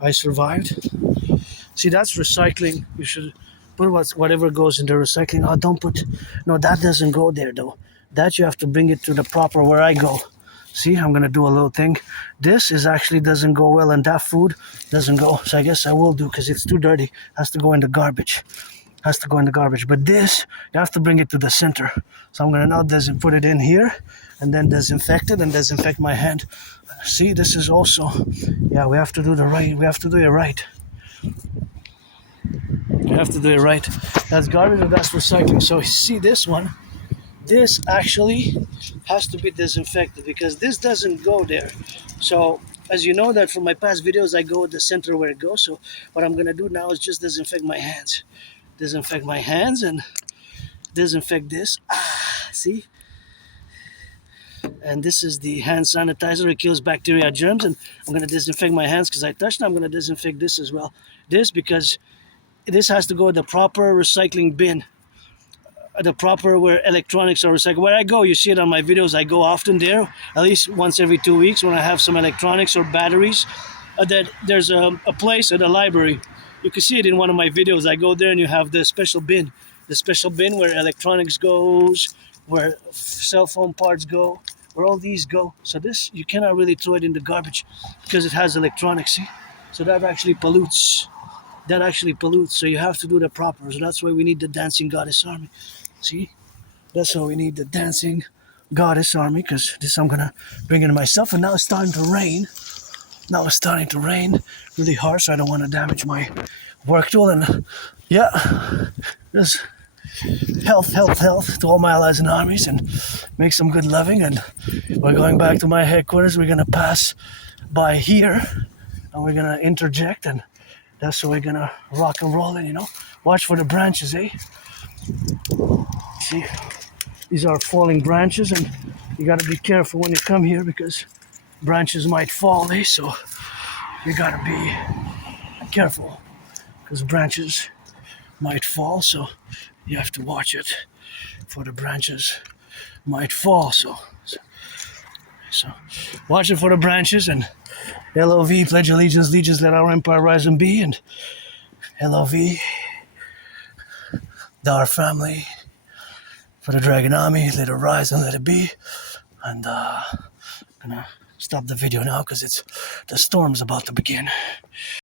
I survived. See, that's recycling. You should put whatever goes into recycling. Oh, don't put... No, that doesn't go there, though. That you have to bring it to the proper where I go. See, I'm going to do a little thing. This is actually doesn't go well, and that food doesn't go. So I guess I will do because it's too dirty. Has to go in the garbage. But this, you have to bring it to the center. So I'm going to now put it in here and then disinfect it and disinfect my hand. See, this is also... Yeah, we have to do it right. You have to do it right. That's garbage and that's recycling. So see this one. This actually has to be disinfected because this doesn't go there. So as you know that from my past videos, I go at the center where it goes. So what I'm going to do now is just disinfect my hands. And disinfect this. See? And this is the hand sanitizer. It kills bacteria, germs. And I'm going to disinfect my hands because I touched it. I'm going to disinfect this as well. Because this has to go in the proper recycling bin. The proper where electronics are recycled. Where I go, you see it on my videos, I go often there, at least once every 2 weeks when I have some electronics or batteries. That there's a place at a library. You can see it in one of my videos. I go there and you have the special bin where electronics goes, where cell phone parts go, where all these go. So this, you cannot really throw it in the garbage because it has electronics, see? So that actually pollutes. So you have to do the proper. So that's why we need the Dancing Goddess Army. See? That's why we need the Dancing Goddess Army, because this I'm gonna bring in myself. And now it's starting to rain. Really hard, so I don't want to damage my work tool. And yeah, just health to all my allies and armies, and make some good loving. And we're going back to my headquarters. We're gonna pass by here, and we're gonna interject, and that's where we're gonna rock and roll. And watch for the branches, eh? See, these are falling branches, and you gotta be careful when you come here because branches might fall, eh? So you gotta be careful because branches might fall. So you have to watch it for the branches might fall. So watch it for the branches, and LOV, pledge allegiance, let our empire rise and be, and LOV, our family, for the Dragon Army, let it rise and let it be. And I'm gonna stop the video now because the storm's about to begin.